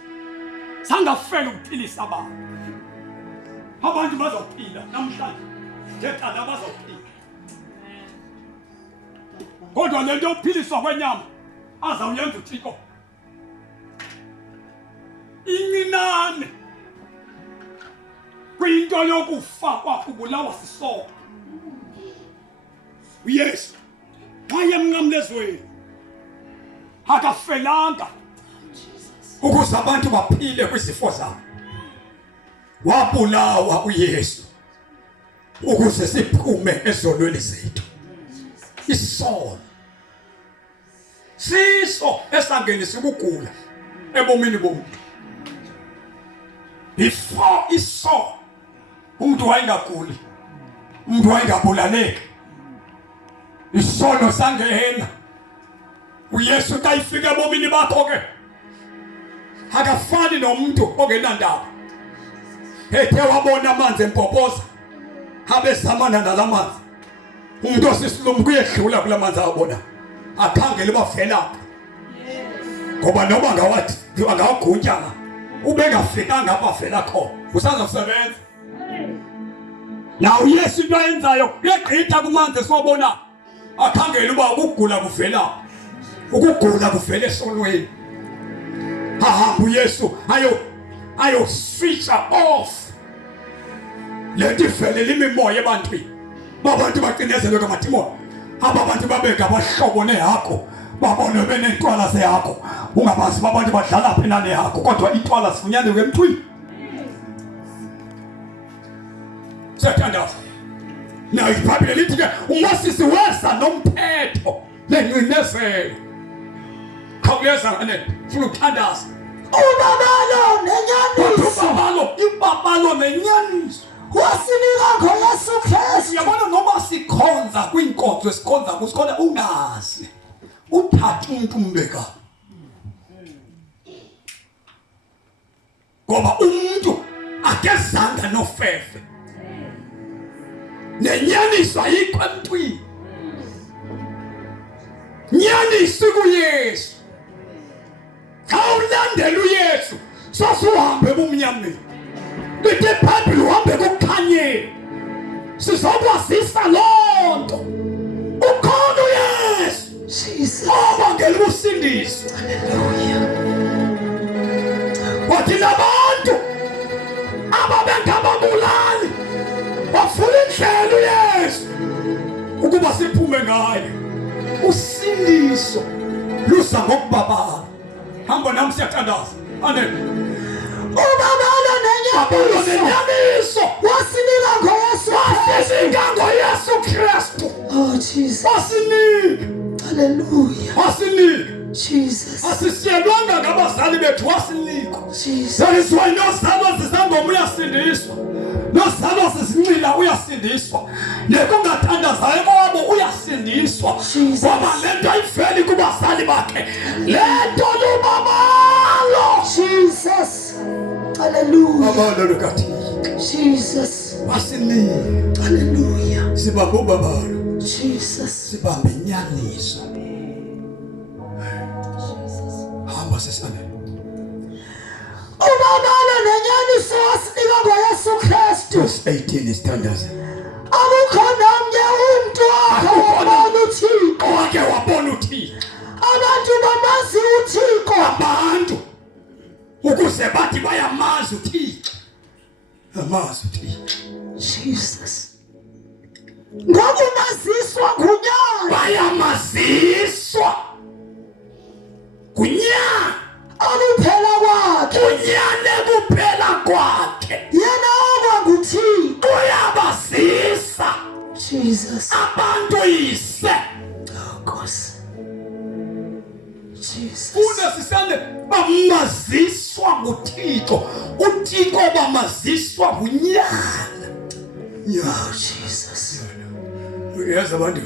sangafela ukuphilisa abantu bazophila namhlanje ngethanda bazophila kodwa lento yokuphiliswa kwenyama azawuyenza uThixo incinane kwinto yokufa kwakho ubulawa sisoko. uYesu waye emnqamlezweni akafelanga ukuze abantu baphile kwizifo zabo. Wabulawa uYesu ukuze siphume ezonweni zethu. Isono siso esangenisa ukugula ebomini bomuntu. Before isono umuntu wayengaguli, umuntu wayengabulaleki. Isono sangena uYesu xa ifika ebomini bakho ke akafani nomuntu ongenandaba ethe wabona amanzi empophoza abezamana nalamanzi. Umuntu osisilumbu kuyedlula kulamanzi abona akhangele bavelaphi ngoba noma ngawathi angagutyana ubengafikanga abavela khona usazosebenza. Na uYesu into ayenzayo uyagqitha kumanzi esiwabona akhangele uba ukugula kuvela ukugula kuvela esonweni. Ahamba uYesu ayoswitcha off lethi ivelele imimoya ebantwini babantu bacinezelwe kamadimoni abantu babeka abahlobo nehakho babone benentwala zehakho ungabazi babantu badlala phi nane yakho kodwa intwala sifunyane kwemthwini sethandaza na iBhayibheli lithi ke uMoses weza nomphetho lencinezelo khawuleza ane funa ukuthandaza ubabalo nenyaniso wasinika ngoYesu Kristu. Uyabona noma sikhonza kwinkonzo esikhonza kusikhona ungazi uthatha umuntu umbeka ngoba umuntu akezanga nofefe nenyaniso ayikho emntwini nyaniso kuYesu awulandela uYesu sasuhambe ebumnyameni lithi iBhayibheli uhambe kukhanyeni sizokwazisa lonto ukhona uYesu Jesus. obangela ubusindiso Hallelujah. wathi labantu ababengababulali bafuna indlela uYesu ukuba siphume ngayo usindiso lusa ngokubabala hamba nami siyathandaza amen Ubabalo nenyaniso wasinika ngoYesu Kristu. Oh Jesus. wasinika Hallelujah. wasinika Jesus. asisiyelwanga ngabazali bethu wasinika Jesus. that is why nozalwa zizangoma uyasindiswa nozalwa zizincila uyasindiswa nekungathandazayo kwabo uyasindiswa Jesus. ngoba lento ayiveli kubazali bakhe lento lubabalo Jesus. Hallelujah. babalo kathi Jesus. wasinika Hallelujah. sibambe ubabalo Jesus. sibambe inyaniso hamba sesane Ubabalo nenyaniso wasinika ngoYesu Kristu. verse 18 isithandaza Akukho nomnye umuntu owabona uThixo. owake wabona uThixo Abantu bamazi uThixo. abantu ukuze bathi bayamazi uThixo amazi uThixo Jesus. Ngokumaziswa ngunyana. bayamaziswa kunyana Akuphela kwakhe. kunyane kuphela kwakhe Yena okwanguThixo. uyabazisa Jesus. abantu yise Nkosi. Jesus. funa sisane bamaziswa nguThixo uThixo bamaziswa ngunyana Oh Jesus. uyazi abantu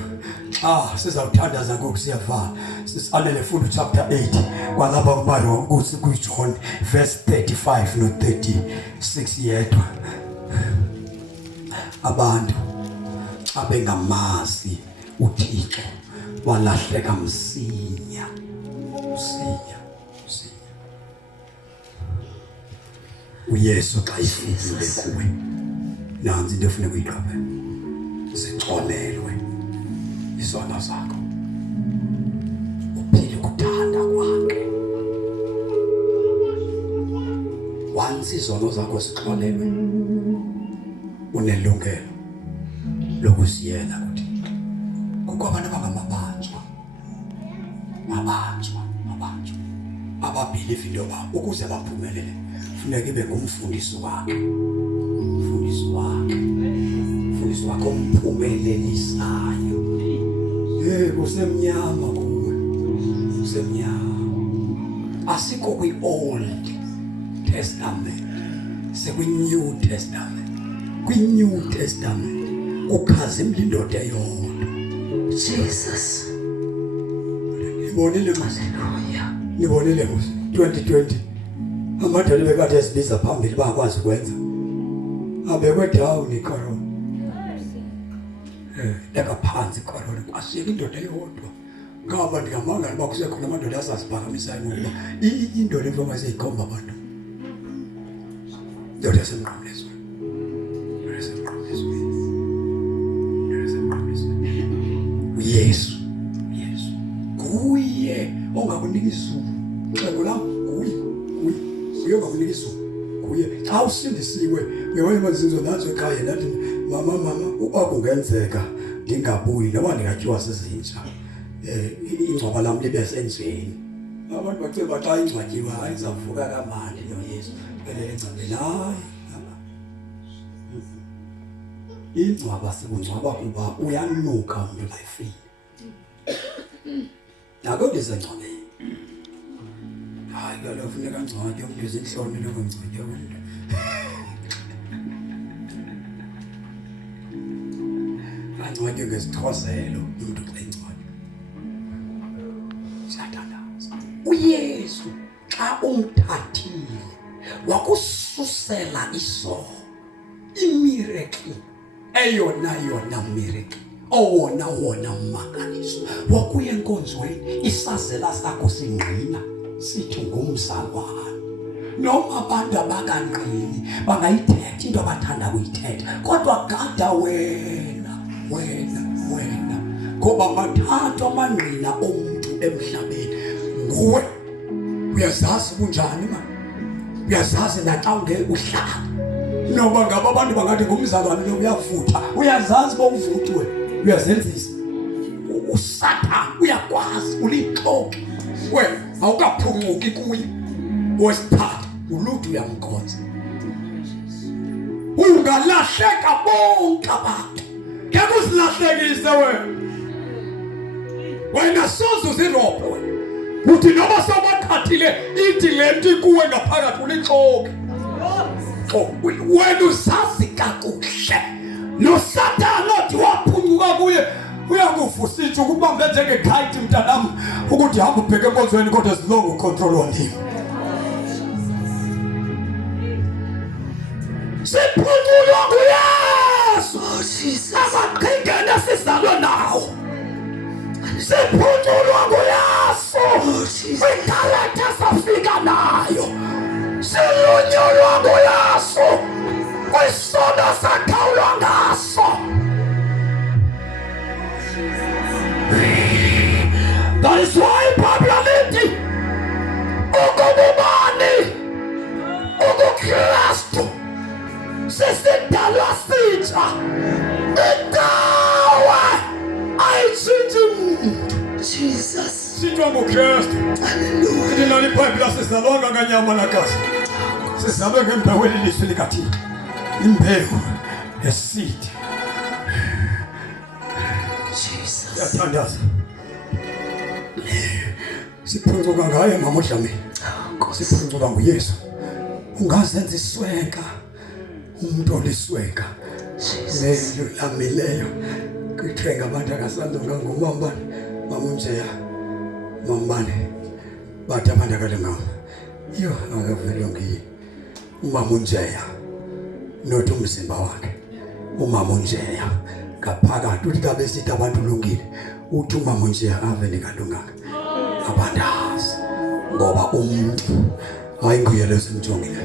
sizawuthandaza ngoku siyavana sisalele futhi chapter 8 kwalapha kubalo ukuthi kuJohn verse 35 no 36 yedwa abantu abengamazi uThixo walahleka msinya uYesu xa ifikile kuwe nanzi into efuna ukuyiqaphela sixolelwe izono zakho uphile kuthanda kwakhe once izono zakho sixolelwe unelungelo lokuziyela kuthi kuko abantu abangamabanjwa ababelieve into babo ukuze baphumelele funeka ibe ngumfundisi wakhe omphumelelisayo kusemnyama kuwe asikho kwi-Old Testament sekwi-New Testament kwi-New Testament ukhaza indoda eyodwa Jesus. nibonile musi 2020 amadala bekade esibiza phambili bakwazi ukwenza abekwe down icorona ekaphansi icorona kwasiyeka indoda eyodwa ngaba ndikamangala bakusekhona amadoda asaziphakamisayo ngoba indoda emfama seyikhomba abantu indoda yasemqamlezweni uYesu kuye ongakunika izulu xeko lam kuye ongakunika izulu kuye xa usindisiwe uyabona mazinzo nazo ekhaya nathi mama uba kungenzeka ngingabuyi noma ndingatyiwa sizinja ingcwaba lam libe senzweni abantu bacinga xa ingcwatyiwa ayizavuka kamandi noYesu elele engcwabeni hayi ingcwaba sikungcwaba kuba uyanuka umuntu layifile nako ndizengcwabeni hayi kaloku funeka ngcwatywe umuntu ezinhloni lokungcwatywa umuntu angcwatywe ngesithozelo umuntu xa engcwatywa siyathandaza uYesu xa umthathile wakususela isono imiracle eyona miracle wona mmangaliso wakuye enkonzweni isazela sakho singqina sithi ngumzalwane noma abantu abakanqini bangayithetha into abathanda kuyithetha kodwa gada wena ngoba mathathu amangqina omuntu emhlabeni nguwe uyazazi kunjani ma uyazazi naxa ungeuhlala noma ngaba abantu bangathi ngumzalwane lo uyavutha uyazazi bowuvuthiwe uyazenzisa uSathane uyakwazi ulixoki wena awukaphuncuki kuye wesithathu ulutho uyamkhonza ungalahleka bonke abantu ngeke usilahlekise wena sozo zirobhe wena uthi noma sobathathile ithi lento kuwe ngaphakathi ulixoki wena usazi kakuhle noSathane othi waphuncuka kuye uyakuvusithi ukubambe njengekhayithi mntanami ukuthi hamba ubheke enkonzweni kodwa zilongo control on him siphunyulwa nguYesu amaqhingana sizalwa nawo siphunyulwa nguYesu italente safika nayo silunyulwa nguYesu kwisono sakhawulwa ngaso that is why Bible ukububani ukuKristu sisidalwa sitsha indawo ayitshintshi Jesus sitwa ngoKristu hallelujah ndina liBhayibheli sizalwa nganyama nagazi sizalwe ngembewu elilizwi likaThixo imbewu esidi Jesus yathandaza siphuncuka ngaye mamuhlami siphuncuka nguYesu ungazenza iswenka umuntu oliswenka lamileyo kuthenga abantu akasandonga ngomambane mamunjeya mambane bathi abantu akalemama yo akavele ngiyi umamunjeya nothi umzimba wakhe umamunjeya ngaphakathi uthi kabe sithi abantu ulungile uthi umamunjeya avele ngalunganga abandazi ngoba umuntu ayinguyele simjongile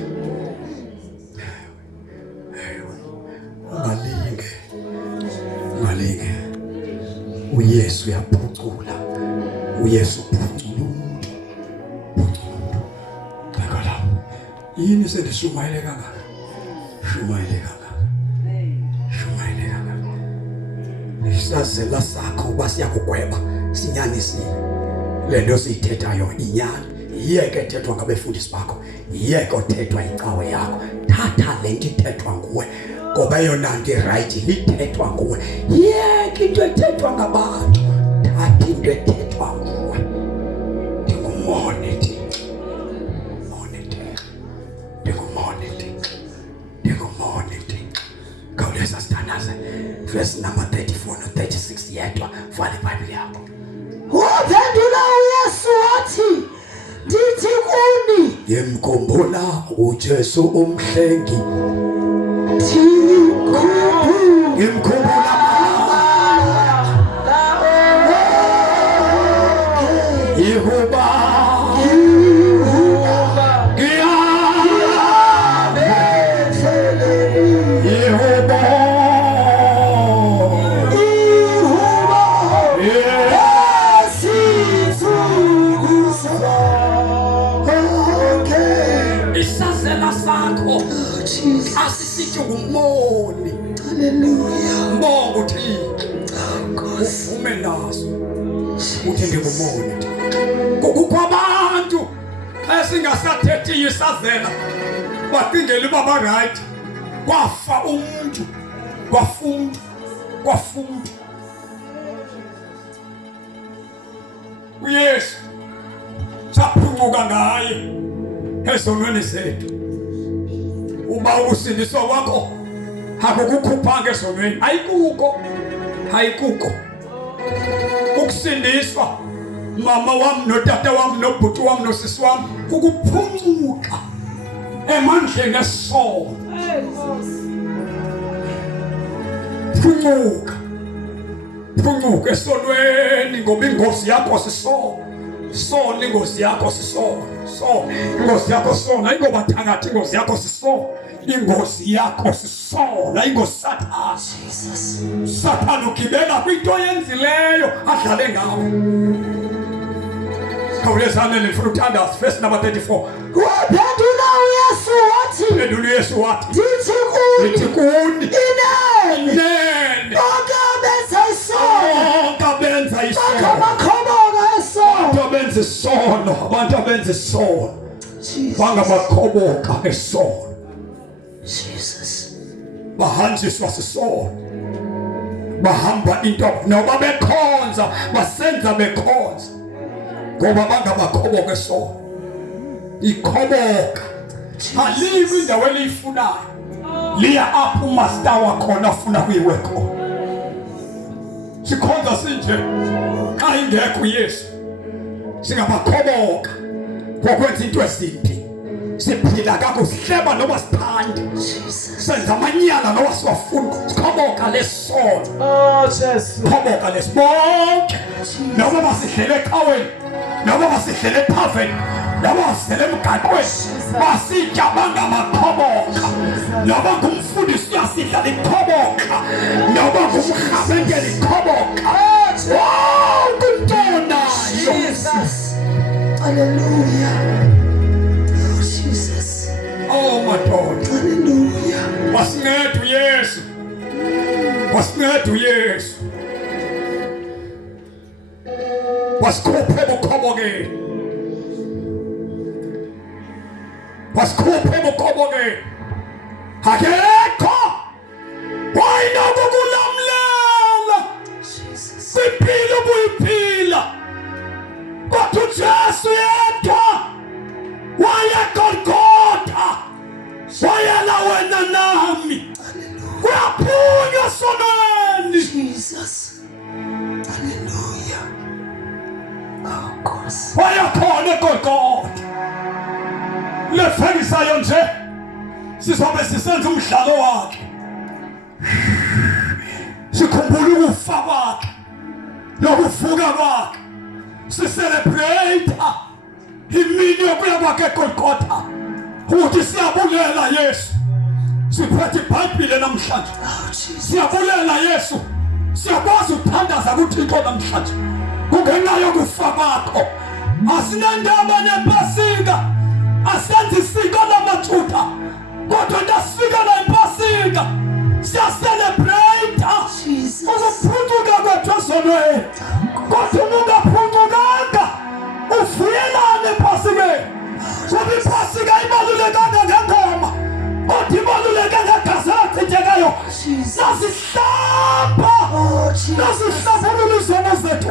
ngalinge uYesu uyaphucula uYesu uphucula umuntu ngakala yini sendishumayele kangaka shumayele kangaka isazela sakho basiyakugweba sinyanisile lento siyithethayo inyani yiyeke ethethwa ngabefundisi bakho yiyeke othethwa icawe yakho thatha lento ithethwa nguwe ngoba yona nto right lithethwa nguwe yeke into ethethwa ngabantu thatha into ethethwa nguwe ndingumonithi khawuleza sithandaze verse number 34 no 36 yedwa vala iBhayibheli yakho waphendula uYesu wathi ndithi kuni ngimkhumbula uJesu umhlengi ngimkhumbula Yehova isazela sakho asisithi ngumoni. Hallelujah. Mbonga uThixo uvume naso uthi ngingumoni. Kukho abantu esingasathethi isazela bacingela baba right kwafa umuntu kwafunda uYesu saphunyuka ngaye ezonweni zethu. Uma usindiswa wakho akukukhuphanga ezonweni, ayikuko ukusindiswa mama wami notata wami nobhuti wami nosisi wami kukuphuncuka emandleni esono. Phuncuka esonweni ngoba ingozi yakho sisono. Sona ingozi yakho sisono. Ingozi yakho sona ayingoba thakathi ingozi yakho sisono. Ingozi yakho sisono ayingozi Sathane. Sathane ugibela kwinto yenzileyo adlale ngawe. Khawulezana lefuna ukuthandaza verse number 34. Waphendula uYesu wathi, Phendula uYesu wathi, ndithi kuni inene bonke abenza isono, bakhoboka esono. Abantu abenza isono bangabakhoboka esono. Jesus. Bahanjiswa sisono. Bahamba into noba bekhonza basenza bekhonza ngoba bangabakhoboka esono. Ikhoboka alivi indawo eliyifunayo, liya apho umaster wakhona afuna kuyiwe khona. Sikhonza sinje xa ingekho uYesu, singabakhoboka ngokwenza into ezimbi. Siphila kakuhleba noba sithande, senza amanyala noba siwafuna. Sikhoboka lesono, sikhoboka lesibonke noba basihlele eqhaweni, noba basihlele ephaveni, noba basihlele emgaqweni, basitya bangamakhoboka. Noba ngumfundisi uyasidla likhoboka, noba ngumrhabenteli likhoboka. Kuntona Jesus. Hallelujah. Jesus. Oh madoda, Hallelujah. wasinceda uYesu, wasinceda uYesu, wasikhuphe ebukhobokeni, wasikhuphe ebukhobokeni. Akekho wayinokukulamlela siphila ubuyiphila kodwa uJesu yedwa wayegolgotha wayela wena nami. Uyaphunywa sonweni. Jesus. Hallelujah. Oh God. Wayakhona eGolgotha. Lefenisayo nje sizobe sisenza umdlalo wakhe, sikhumbula ukufa kwakhe nokuvuka kwakhe, sicelebrate imini yokuya kwakhe eGolgotha ukuthi siyabulela Yesu. Siphethe iBhayibhile namhlanje, siyabulela Yesu, siyakwazi ukuthandaza kuThixo namhlanje kungenxa yokufa kwakho. Asinandaba nePasika, asenzi isiko lamaJuda, kodwa ndasifika la iPasika siyacelebrate ukuphucuka kwethu ezonweni. Kodwa ungaphucukanga uvuyelane ePasikeni, ngoba iPasika ibalulekanga ngengoma kodwa ibaluleke ngegazi elachithekayo. Nasihlamba nasihlambulula izono zethu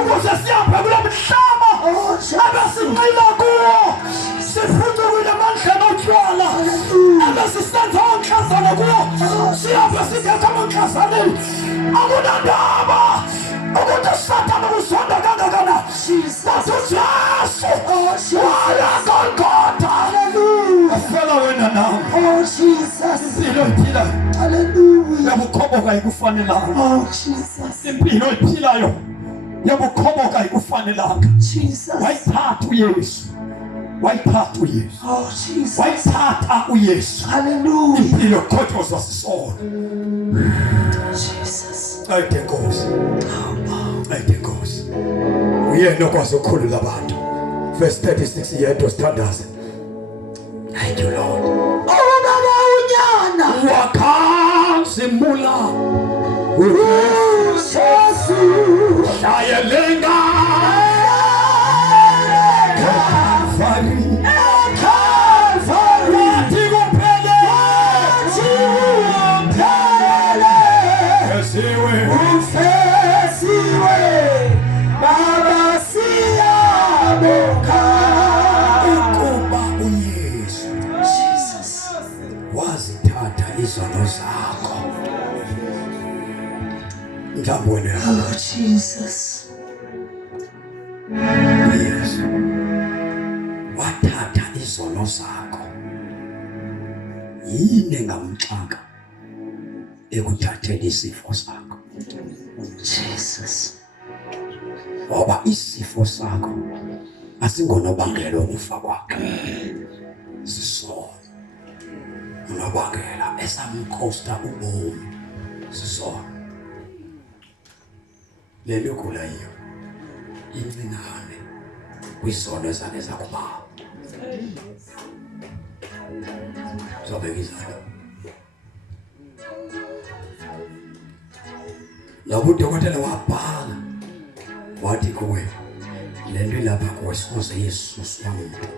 ukuze sihambe kulo mhlaba ebesinqila kuwo, siphucukile emandleni otshwala ebesisenza onklazana kuwo, sihambe sithetha amanklazaneni. Akunandaba ukuthi uSathane uzonda kangakanani, kodwa uJesu waya eGolgotha afela wena nami. Oh Jesus. Impilo oyiphilayo Hallelujah. yabukhoboka ayikufanelanga. Oh Jesus. Impilo oyiphilayo yabukhoboka ayikufanelanga. Jesus. Wayithatha uYesu, wayithatha uYesu, Oh Jesus. wayithatha uYesu. Hallelujah. Impilo yokukhothoza sisono. Jesus. Ayide Nkosi, ayide Nkosi. Uyena okwazi ukukhulula abantu. Verse 36 yedwa sithandaze. Thank you, Lord. Ubaba unyana. Wakazimula. Ujesu. Shayelenga. Kalvari. Kalvari. Watigupele. Watigupele. Esiwe. Ufesiwe. Baba siyaboka. Ukuba uYesu. Jesus. Wazithatha izono zakho. Ngiyabona. Oh Jesus. Yes. Wathatha izono zakho. Yini ngamxaka ekuthatheni isifo sakho. Jesus. Ngoba isifo sakho asingonobangela wokufa kwakhe. Sisono. Unobangela esamkhosta ubomi. Sisono. Leli gula yiyo incinane kwizono zakhe zakubaba. Zobeka izandla. Lapho udokotela wabhala wathi kuwe le nto ilapha kuwe soze yesuswa muntu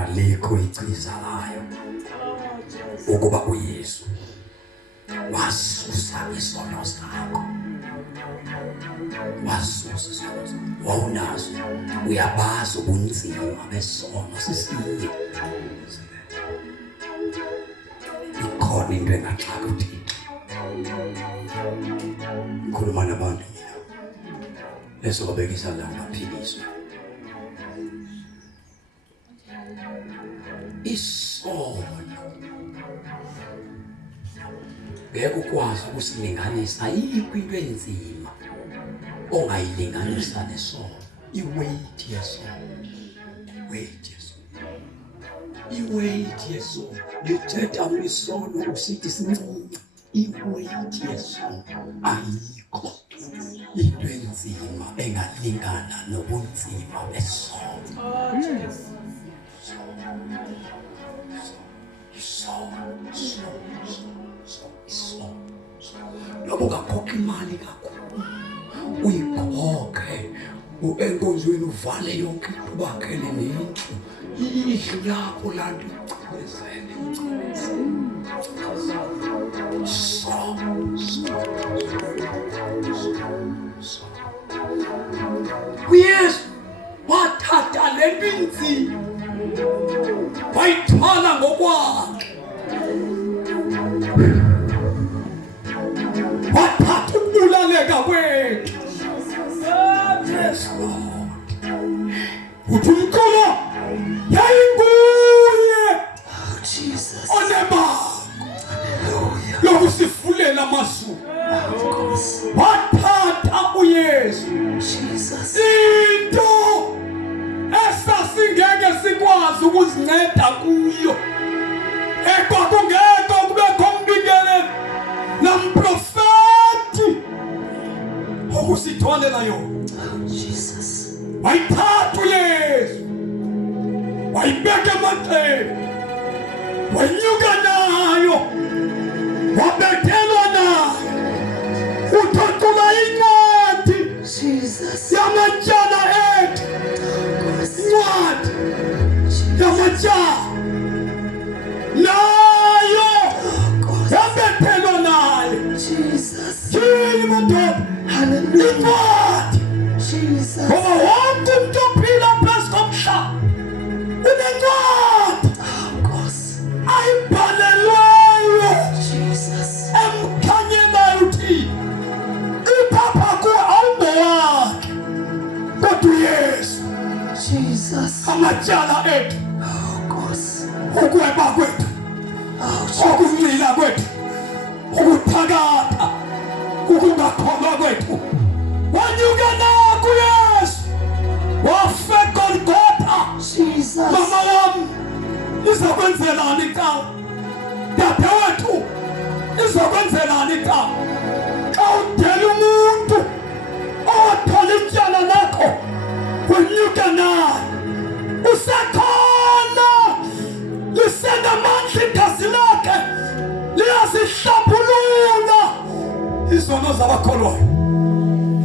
alikho iciza layo ukuba uYesu wasusa izono zakho. Wasusa izono zakho. Wawunazo uyabazi ubunzima besono sisiye. Ikhona into engaxaka uThixo. Ngikhuluma nabantu mina. Lesokubeka isandla ngaphiliswa. Isono ngeke ukwazi ukusilinganisa yiphi into enzima ongayilinganisa nesono. Iweight yesono. Weight yesono. Iweight yesono. Lithetha isono usithi sincinci. Iweight yesono ayikho. Into enzima engalingana nobunzima besono. Lobo kakhokha imali kakhulu. Uyikhokhe enkonzweni uvale yonke into bakhele nendlu. Indlu yakho lanto icwezele. uYesu wathatha le nto inzima wayithwala ngokwakhe. Wathatha ukubulaleka kwethu. Yes, Lord. Uthi umkhulu yayinguye. Oh Jesus. Onemali. Lokusifulela amazulu. Wathatha uYesu. Jesus. Into esasingeke sikwazi ukuzinceda kuyo. Ekwakungekho kubekho umbingele namprofeti ukusitholela yona. Oh Jesus. Wayithatha uYesu. Wayibeka emanxeni. Wanyuka nayo. Wabethelwa nayo. Uthathula incwadi. Jesus. Yamatyala ethu. Incwadi yamatyala. Nayo. Wabethelwa nayo. Jesus. Yini mandoda? Hallelujah. Incwadi. Jesus. Ngoba wonke umuntu ophila phezu komhlaba unencwadi ayibhalelweyo emkhanyelayo uthini. Iphapha kuwe awungowakhe kodwa uYesu. Amatyala ethu, ukweba kwethu, ukuncila kwethu, ukuthakatha, ukungakholwa kwethu wanyuka naku uYesu wafe eGolgotha. Mama wami izokwenzelani cawa? Dadewethu izokwenzelani cawa? Xa udela umuntu owathola ityala lakho wenyuka naye usekhona iyasihlambulula izono zabakholwayo,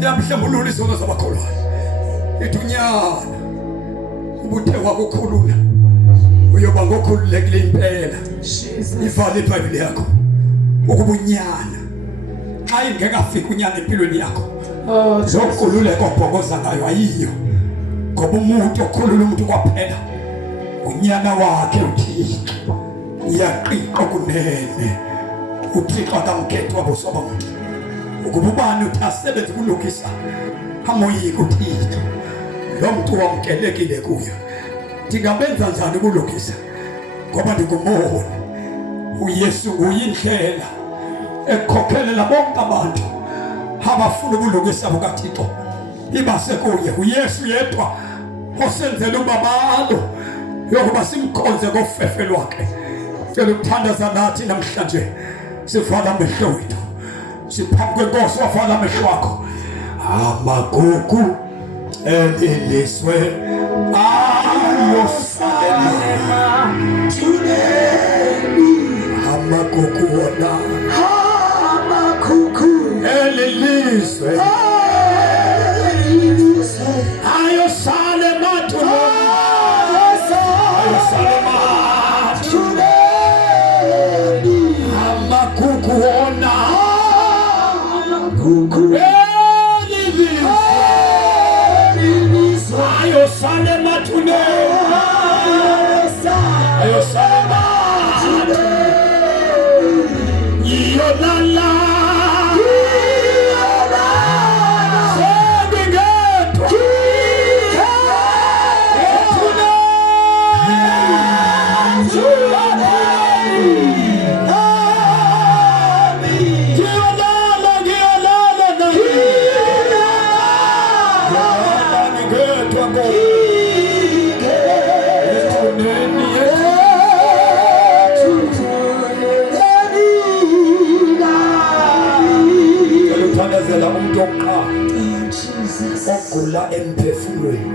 iyamhlambulula izono zabakholwayo. Ithunyana ubuthe wakukhulula uyoba ngokhululekile impela. Ivala iBhayibheli yakho ukuba unyana xa ingekafiki unyana empilweni yakho zokhululeka obhokoza ngayo ayiyo, ngoba umuntu okhulula umuntu kwaphela unyana wakhe uThixo. Iyaqiqa kunene uThixo akamkhetha wabuso bonke ukuba ubani uthi asebenze kulungisa amoyika uThixo. Lo muntu wamkelekile kuyo. Ndingabenza njani kulungisa? Ngoba ndingumoni uYesu uyindlela ekhokhelela bonke abantu abafuna ukulungisa bukaThixo ibase kuye. UYesu yedwa osenzela ubabalo yokuba simkhonze ngofefe lwakhe. Ngicela ukuthandaza nathi namhlanje sivala amehlo wethu siphambi kwenkosi. Wavala amehlo wakho. Amagugu elilizwe ayosalema amagugu wona elilizwe ayosalema ayosalema amagugu wona ayosalema today. Ayosalema today. Yolala. Ogula emphefumulweni